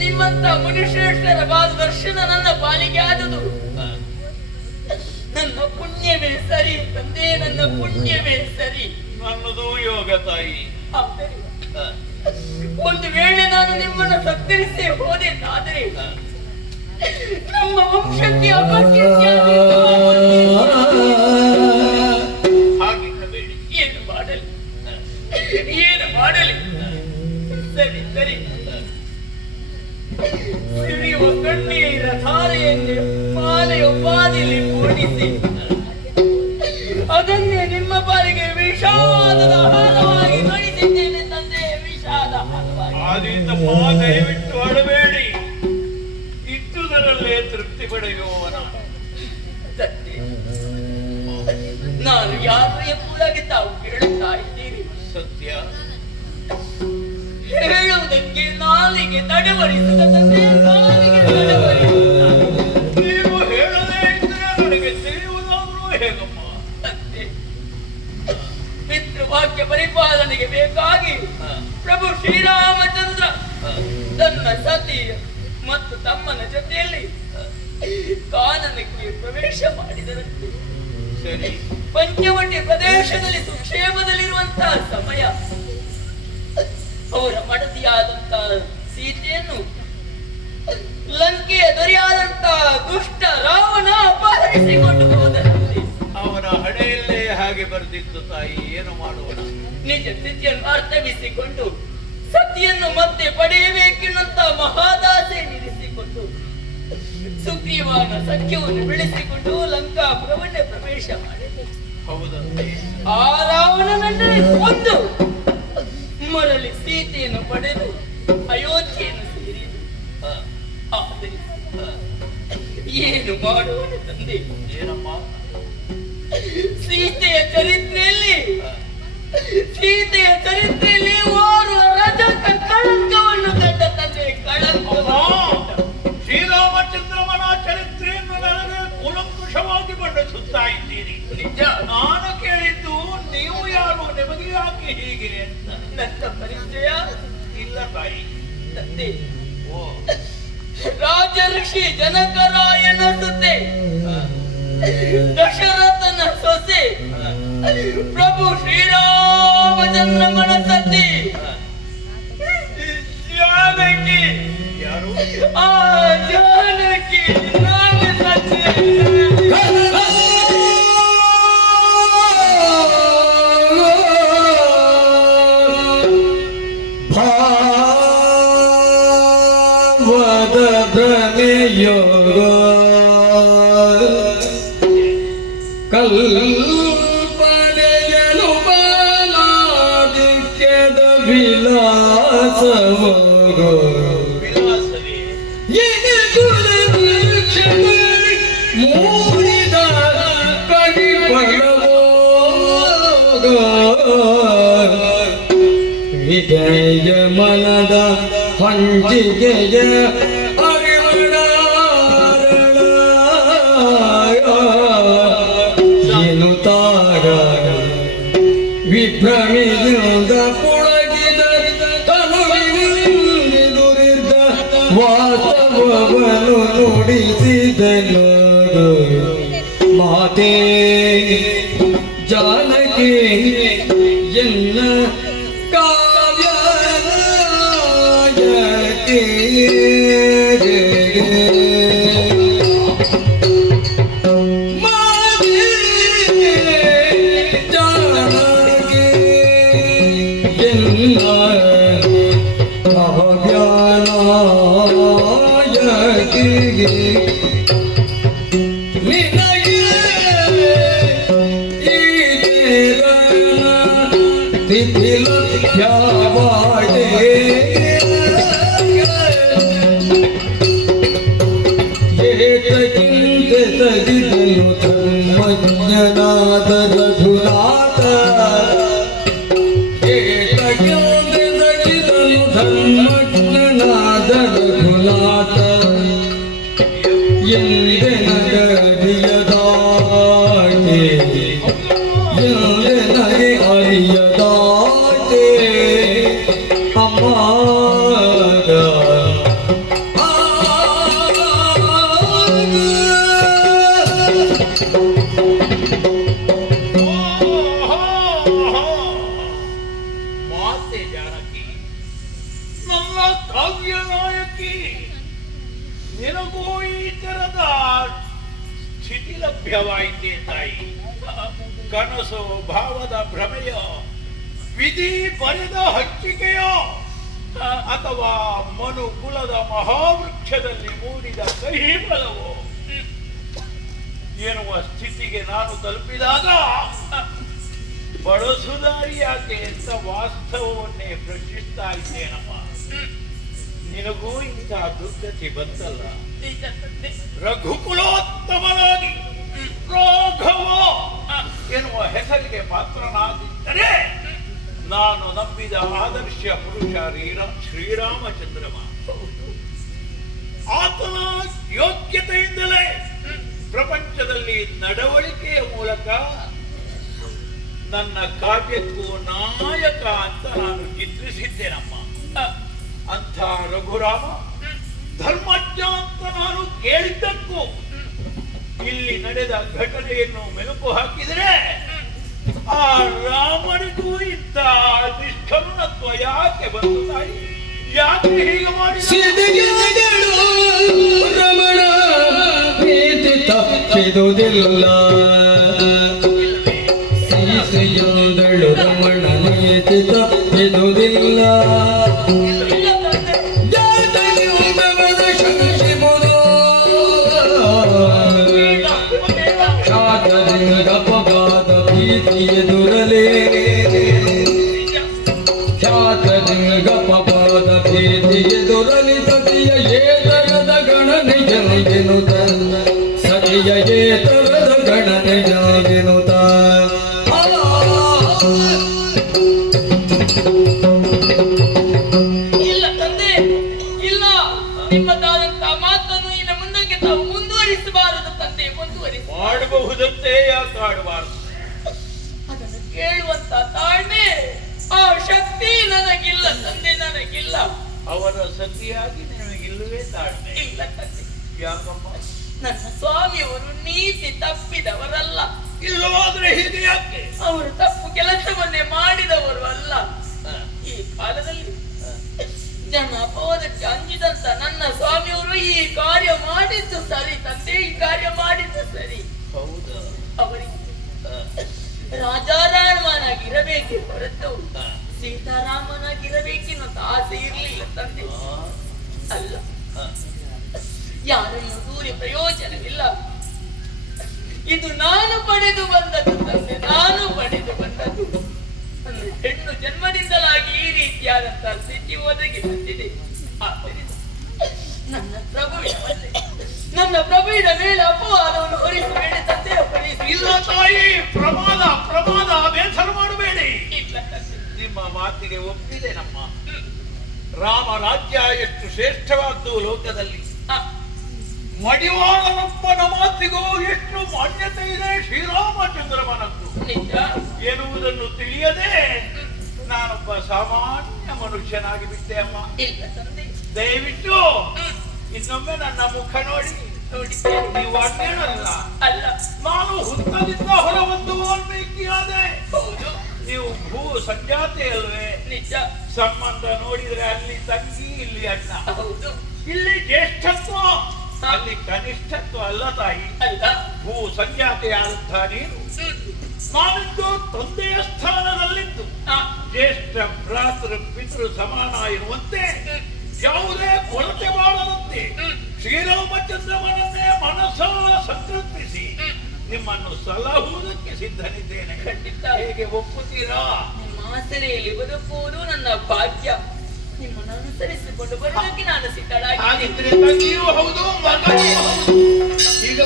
ನಿಮ್ಮಂತ ಮುನಿಶ್ರೇಷ್ಠರ ದರ್ಶನ ನನ್ನ ಪಾಲಿಗೆ ಆದುದು. ನನ್ನ ಪುಣ್ಯವೇ ಸರಿ ತಂದೆ, ನನ್ನ ಪುಣ್ಯವೇ ಸರಿ. ನನ್ನದು ಯೋಗ ತಾಯಿ. ಆದರೆ ಒಂದು ವೇಳೆ ನಾನು ನಿಮ್ಮನ್ನು ಸತ್ಕರಿಸಿ ಹೋದೆನಾದರೆ ನಮ್ಮ ವಂಶಕ್ಕೆ ಅಪಕೀರ್ತಿ ಹಾಗಿರಬೇಡಿ. ಏನು ಮಾಡಲಿ, ಏನು ಮಾಡಲಿ? ಸರಿ ಸರಿ, ಸಿರಿಯುವ ಕಣ್ಣೀರ ಧಾರೆಯನ್ನೇ ಮಾಲೆಯ ಪಾದಿಲಿ ಮೂಡಿಸಿ ಅದನ್ನೇ ನಿಮ್ಮ ಪಾಲಿಗೆ ವಿಷಾದದ ಹಾಲವಾಗಿ ತೊಡಿಸಿದ್ದೇನೆ ತಂದೆ, ವಿಷಾದ ಹಾಲವಾಗಿ. ಆದೀತಮ್ಮ, ದಯವಿಟ್ಟು ಅಳಬೇಡಿ. ಇದ್ದುದರಲ್ಲೇ ತೃಪ್ತಿ ಪಡೆಯುವವನ. ತಂದೆ, ನಾನು ಯಾರು ಎಂಬುದಾಗಿ ತಾವು ಕೇಳುತ್ತಾ ಇದ್ದೀರಿ. ಸತ್ಯ. ಹೇಳುವುದಕ್ಕೆ ನಾಲಿಗೆ ತಡವರಿಸಿದ ತಂದೆ, ನಾಲಿಗೆ ತಡವರಿಸಿದ. ನೀವು ಹೇಳದೇ ಇದ್ದರೆ ನನಗೆ ತಿಳಿಯುವುದಾದ್ರೂ ಹೇಗಮ್ಮ? ತಂದೆ, ಪಿತೃವಾಕ್ಯ ಪರಿಪಾಲನೆಗೆ ಬೇಕಾಗಿ ಪ್ರಭು ಶ್ರೀರಾಮಚಂದ್ರ ತನ್ನ ಸತಿ ಮತ್ತು ತಮ್ಮನ ಜೊತೆಯಲ್ಲಿ ಕಾನನಕ್ಕೆ ಪ್ರವೇಶ ಮಾಡಿದರಂತೆ. ಸರಿ. ಪಂಚವಟಿ ಪ್ರದೇಶದಲ್ಲಿ ಸುಕ್ಷೇಮದಲ್ಲಿರುವಂತಹ ಸಮಯ ಅವರ ಮಡದಿಯಾದಂತಹ ಸೀತೆಯನ್ನು ಲಂಕೆಯ ದೊರೆಯಾದಂತಹ ದುಷ್ಟ ರಾವಣ ಅಪಹರಿಸಿಕೊಂಡು ಹೋದರಂತೆ. ಅವನ ಹಣೆಯಲ್ಲೇ ಹಾಗೆ ಬರೆದಿತ್ತು ತಾಯಿ, ಏನು ಮಾಡುವಣ? ನಿಜ ಸ್ಥಿತಿಯನ್ನು ಅರ್ಥವಿಸಿಕೊಂಡು ಸತಿಯನ್ನು ಮತ್ತೆ ಪಡೆಯಬೇಕೆನ್ನುವಂತ ಮಹಾದಾಸೆ ನಿಲ್ಲಿಸಿಕೊಂಡು ಸುಗ್ರೀವನ ಸಖ್ಯವನ್ನು ಬೆಳೆಸಿಕೊಂಡು ಲಂಕಾಪುರವನ್ನೇ ಪ್ರವೇಶ ಮಾಡಿದರು. ಹೌದಂತೆ. ಆ ರಾವಣನನ್ನೇ ಕೊಂದು ಮರಳಿ ಸೀತೆಯನ್ನು ಪಡೆದು ಅಯೋಧ್ಯೆಯನ್ನು ಸೇರಿದರು. ಆದರೆ ಏನು ಮಾಡುವನು ತಂದೆ? ಏನಮ್ಮ? ಸೀತೆಯ ಚರಿತ್ರೆಯಲ್ಲಿ ಓರ್ವ ರಜಕ ಕಳಂಕವನ್ನು ಕಂಡ ತಂದೆ, ಕಳಂಕ. ಶ್ರೀರಾಮಚಂದ್ರ ಬದುಕ್ತಾ ಇದ್ದೀರಿ. ನಿಜ. ನಾನು ಕೇಳಿದ್ದು ನೀವು ಯಾರು, ನಿಮಗೆ ಯಾಕೆ ಹೀಗೆ ಅಂತ. ನನ್ನ ಪರಿಚಯ ಇಲ್ಲ ತಾಯಿ. ತಂದೆ ಓ ರಾಜಋಷಿ ಜನಕರಾಯನ ಸುದ್ದಿ, ದಶರಥನ ಸೊಸೆ ಪ್ರಭು ಶ್ರೀರಾಮಚಂದ್ರಮನ ಸತಿ ಜಾನಕಿ. ಯಾರು? ಆ ಜಾನಕಿ ನಾನು ಸತಿ. ಭಾವದ ಭ್ರಮೆಯೋಗ ಕಲ್ಪನೆಯನು ಬಾಲಾದಿಕ್ಯದ ವಿಲಾಸವೋಗ ವಿಲಾಸವೇ? ಮೂಡಿದ ಕಡಿಪಳವೋಗ ವಿಜಯ ಮನದ ಹಂಚಿಕೆಯ ಏನು ತಾರ ವಿಭ್ರಮಿಯಿಂದ ಪುಳಗಿದ ತನುವಿನಿದುರಿದ ವಾಸ್ತವವನ್ನು ನುಡಿಸಿದನು ಮಾತೇ ಜಾನಕಿ ಎನ್ನ ಕಾವ್ಯ ತಗಿದನು ಧರ್ಮಜ್ಞನಾದ ರಘುನಾಥ ತಗಿದನು ಧರ್ಮಜ್ಞನಾದ ರಘುನಾಥ ಎಂದೆ ನಗರಿಯದಾಟೆ ಎಂದೆ ನಗೆ ಅರಿಯದಾಟೆ ಅಮ್ಮ ಮಾತೆ ಜಾನಕಿ, ನನ್ನ ಕಾವ್ಯ ನಾಯಕಿ, ನಿನಗೂ ಈ ತರದ ಸ್ಥಿತಿ ಲಭ್ಯವಾಯಿತೆ ತಾಯಿ. ಕನಸು ಭಾವದ ಭ್ರಮೆಯೋ, ವಿಧಿ ಬರೆದ ಹಂಚಿಕೆಯೋ, ಅಥವಾ ಮನುಕುಲದ ಮಹಾವೃಕ್ಷದಲ್ಲಿ ಮೂಡಿದ ಕಹಿ ಫಲವೋ ಎನ್ನುವ ಸ್ಥಿತಿಗೆ ನಾನು ತಲುಪಿದಾಗ ಬಡಸುದಾರಿ ಯಾಕೆ ಅಂತ ವಾಸ್ತವವನ್ನೇ ಪ್ರಶ್ನಿಸ್ತಾ ಇದ್ದೇನಮ್ಮ. ನಿನಗೂ ಇಂಥ ದುರ್ಗತಿ ಬಂತಲ್ಲ. ರಘುಕುಲೋತ್ತಮನಾಗಿ ರಾಘವ ಎನ್ನುವ ಹೆಸರಿಗೆ ಪಾತ್ರನಾಗಿದ್ದರೆ ನಾನು ನಂಬಿದ ಆದರ್ಶ ಪುರುಷ ಶ್ರೀರಾಮಚಂದ್ರಮ. ಆತನ ಯೋಗ್ಯತೆಯಿಂದಲೇ ಪ್ರಪಂಚದಲ್ಲಿ ನಡವಳಿಕೆಯ ಮೂಲಕ ನನ್ನ ಕಾವ್ಯಕ್ಕೂ ನಾಯಕ ಅಂತ ನಾನು ಚಿತ್ರಿಸಿದ್ದೇನಮ್ಮ. ಅಂಥ ರಘುರಾಮ ಧರ್ಮಜ್ಞ ಅಂತ ನಾನು ಕೇಳಿದ್ದಕ್ಕೂ ಇಲ್ಲಿ ನಡೆದ ಘಟನೆಯನ್ನು ಮೆಲುಕು ಹಾಕಿದರೆ ಆ ರಾಮನಿಗೂ ಇಂಥ ನಿಷ್ಠುರತ್ವ ಯಾಕೆ ಬಂತು ತಾಯಿ? ಯಾಕೆ ಹೀಗೆ ಮಾಡಿ? ರಮಣ ಪ್ರೀತಿ ತಪ್ಪಿದುದಿಲ್ಲ, ಸೀತೆಯೊಂದಳು ರಮಣ ಪ್ರೀತಿ ತಪ್ಪಿದುದಿಲ್ಲ. ಅಪಘಾತ ಭೀತಿಯೆದುರಲೇ ಖ್ಯಾತಲಿಂಗಪವಾದ ಭೀತಿಯೆದುರಲಿ ಸತಿಯ ಏತರದ ಗಣನೆಯೆನುತ ಸತಿಯ ಏತರದ ಗಣನೆಯೆನುತ ಇಲ್ಲ ತಂದೆ, ಇಲ್ಲ. ನಿಮ್ಮದಾದಂತಹ ಮಾತನ್ನು ಇನ್ನು ಮುಂದಕ್ಕೆ ತಾವು ಮುಂದುವರಿಸಬಾರದು ತಂದೆ. ಕಥೆ ಮುಂದುವರಿಸಿ. ಮಾಡಬಹುದಂತೆ ಯಾಕೆ ಆಡಬಾರದು? ಅದನ್ನು ಕೇಳುವಂತ ತಾಳ್ಮೆ ಆ ಶಕ್ತಿ ನನಗಿಲ್ಲ ತಂದೆ, ನನಗಿಲ್ಲ. ಅವರ ಸತಿಯಾಗಿ ನಿನಗಿಲ್ಲವೇ ತಾಳ್ಮೆ? ಇಲ್ಲ ತಂದೆ. ಯಾಕಮ್ಮ? ನನ್ನ ಸ್ವಾಮಿಯವರು ನೀತಿ ತಪ್ಪಿದವರಲ್ಲ. ಇಲ್ಲವಾದ್ರೆ ಹೀಗೆ ಯಾಕೆ? ಅವರು ತಪ್ಪು ಕೆಲಸವನ್ನೇ ಮಾಡಿದವರು ಅಲ್ಲ. ಈ ಕಾಲದಲ್ಲಿ ಜನ ಅಪವಾದಕ್ಕೆ ಅಂಜಿದಂತ ನನ್ನ ಸ್ವಾಮಿಯವರು ಈ ಕಾರ್ಯ ಮಾಡಿದ್ದು ಸರಿ ತಂದೆ, ಈ ಕಾರ್ಯ ಮಾಡಿದ್ದು ಸರಿ. ಹೌದಾ? ಅವರಿಗೆ ರಾಜಾರಾಮನಾಗಿರಬೇಕೆ ಹೊರತು ಸೀತಾರಾಮನಾಗಿರಬೇಕೆನ್ನುವಂತ ಆಸೆ ಇರಲಿಲ್ಲ ತಂದೆ. ಅಲ್ಲ, ಯಾರನ್ನು ದೂರಿ ಪ್ರಯೋಜನವಿಲ್ಲ. ಇದು ನಾನು ಪಡೆದು ಬಂದದ್ದು ತಂದೆ, ನಾನು ಪಡೆದು ಬಂದದ್ದು. ಅಂದ್ರೆ ಹೆಣ್ಣು ಜನ್ಮದಿಂದಲಾಗಿ ಈ ರೀತಿಯಾದಂತಹ ಸ್ಥಿತಿ ಒದಗಿ ಬಂದಿದೆ. ಆದ್ದರಿಂದ ನನ್ನ ಪ್ರಭುವಿನ ಮೇಲೆ ಅಪವಾದವನ್ನು ಹೊರಿಸಬೇಡಿ ತಂದೆ, ಹೊರಿಸಿ. ಇಲ್ಲ ತಾಯಿ, ಪ್ರಮಾದ ಪ್ರಮಾದ, ಬೇಸರ ಮಾಡಬೇಡಿ. ಇಲ್ಲ ತಂದೆ. ನಿಮ್ಮ ಮಾತಿಗೆ ಒಪ್ಪಿದೆ ನಮ್ಮ. ರಾಮ ರಾಜ್ಯ ಎಷ್ಟು ಶ್ರೇಷ್ಠವಾದ್ದು ಲೋಕದಲ್ಲಿ. ಮಡಿವಾಳನಪ್ಪನ ಮಾತಿಗೂ ಎಷ್ಟು ಮಾನ್ಯತೆ ಇದೆ ಶ್ರೀರಾಮಚಂದ್ರಮನದ್ದು ನಿಜ ಎನ್ನುವುದನ್ನು ತಿಳಿಯದೆ ನಾನೊಬ್ಬ ಸಾಮಾನ್ಯ ಮನುಷ್ಯನಾಗಿ ಬಿಟ್ಟೆ ಅಮ್ಮ. ಇಲ್ಲ ತಂದೆ. ದಯವಿಟ್ಟು ಇನ್ನೊಮ್ಮೆ ನನ್ನ ಮುಖ ನೋಡಿ. ನೋಡಿದ್ದೇನೆ. ನೀವು ಅಣ್ಣನಲ್ಲ, ಅಲ್ಲ, ನಾನು ಹುತ್ತದಿಂದ ಹೊರಬಂದು ವಾಲ್ಮೀಕಿಯಾದೆ. ಹೌದು, ನೀವು ಭೂ ಸಂಜಾತೆ ಅಲ್ವೇ? ನಿಜ. ಸಂಬಂಧ ನೋಡಿದ್ರೆ ಅಲ್ಲಿ ತಂಗಿ, ಇಲ್ಲಿ ಅಣ್ಣ. ಹೌದು, ಇಲ್ಲಿ ಜ್ಯೇಷ್ಠತ್ವ, ಅಲ್ಲಿ ಕನಿಷ್ಠತ್ವ ಅಲ್ಲ ತಾಯಿ. ಅಲ್ಲ. ಭೂ ಸಂಜಾತೆಯಾದಂತಹ ನೀನು ನಾನಿದ್ದು ತಂದೆಯ ಸ್ಥಾನದಲ್ಲಿದ್ದು ಜ್ಯೇಷ್ಠ ಭ್ರಾತೃ ಪಿತೃ ಸಮಾನ ಇರುವಂತೆ ಯಾವುದೇ ಕೊರತೆ ಮಾಡದಂತೆ ಶ್ರೀರಾಮಚಂದ್ರಮನನ್ನೇ ಮನಸ್ಸಾರ ಸಂಕಲ್ಪಿಸಿ ನಿಮ್ಮನ್ನು ಸಲಹುವುದಕ್ಕೆ ಸಿದ್ಧನಿದ್ದೇನೆ. ಖಂಡಿತ. ಹೇಗೆ ಒಪ್ಪುತ್ತೀರಾ? ನಿಮ್ಮ ಆಸರೆಯಲ್ಲಿ ಬದುಕುವುದು ನನ್ನ ಭಾಗ್ಯ. ನಿಮ್ಮನ್ನು ಅನುಸರಿಸಿಕೊಂಡು ಬರುವುದಕ್ಕೆ ನಾನು ಸಿದ್ಧಳಾಗಿದ್ದೇನೆ. ಹಾಗಿದ್ರೆ ತಂಗಿಯೂ ಹೌದು, ಮಗನೂ ಹೌದು. ಈಗ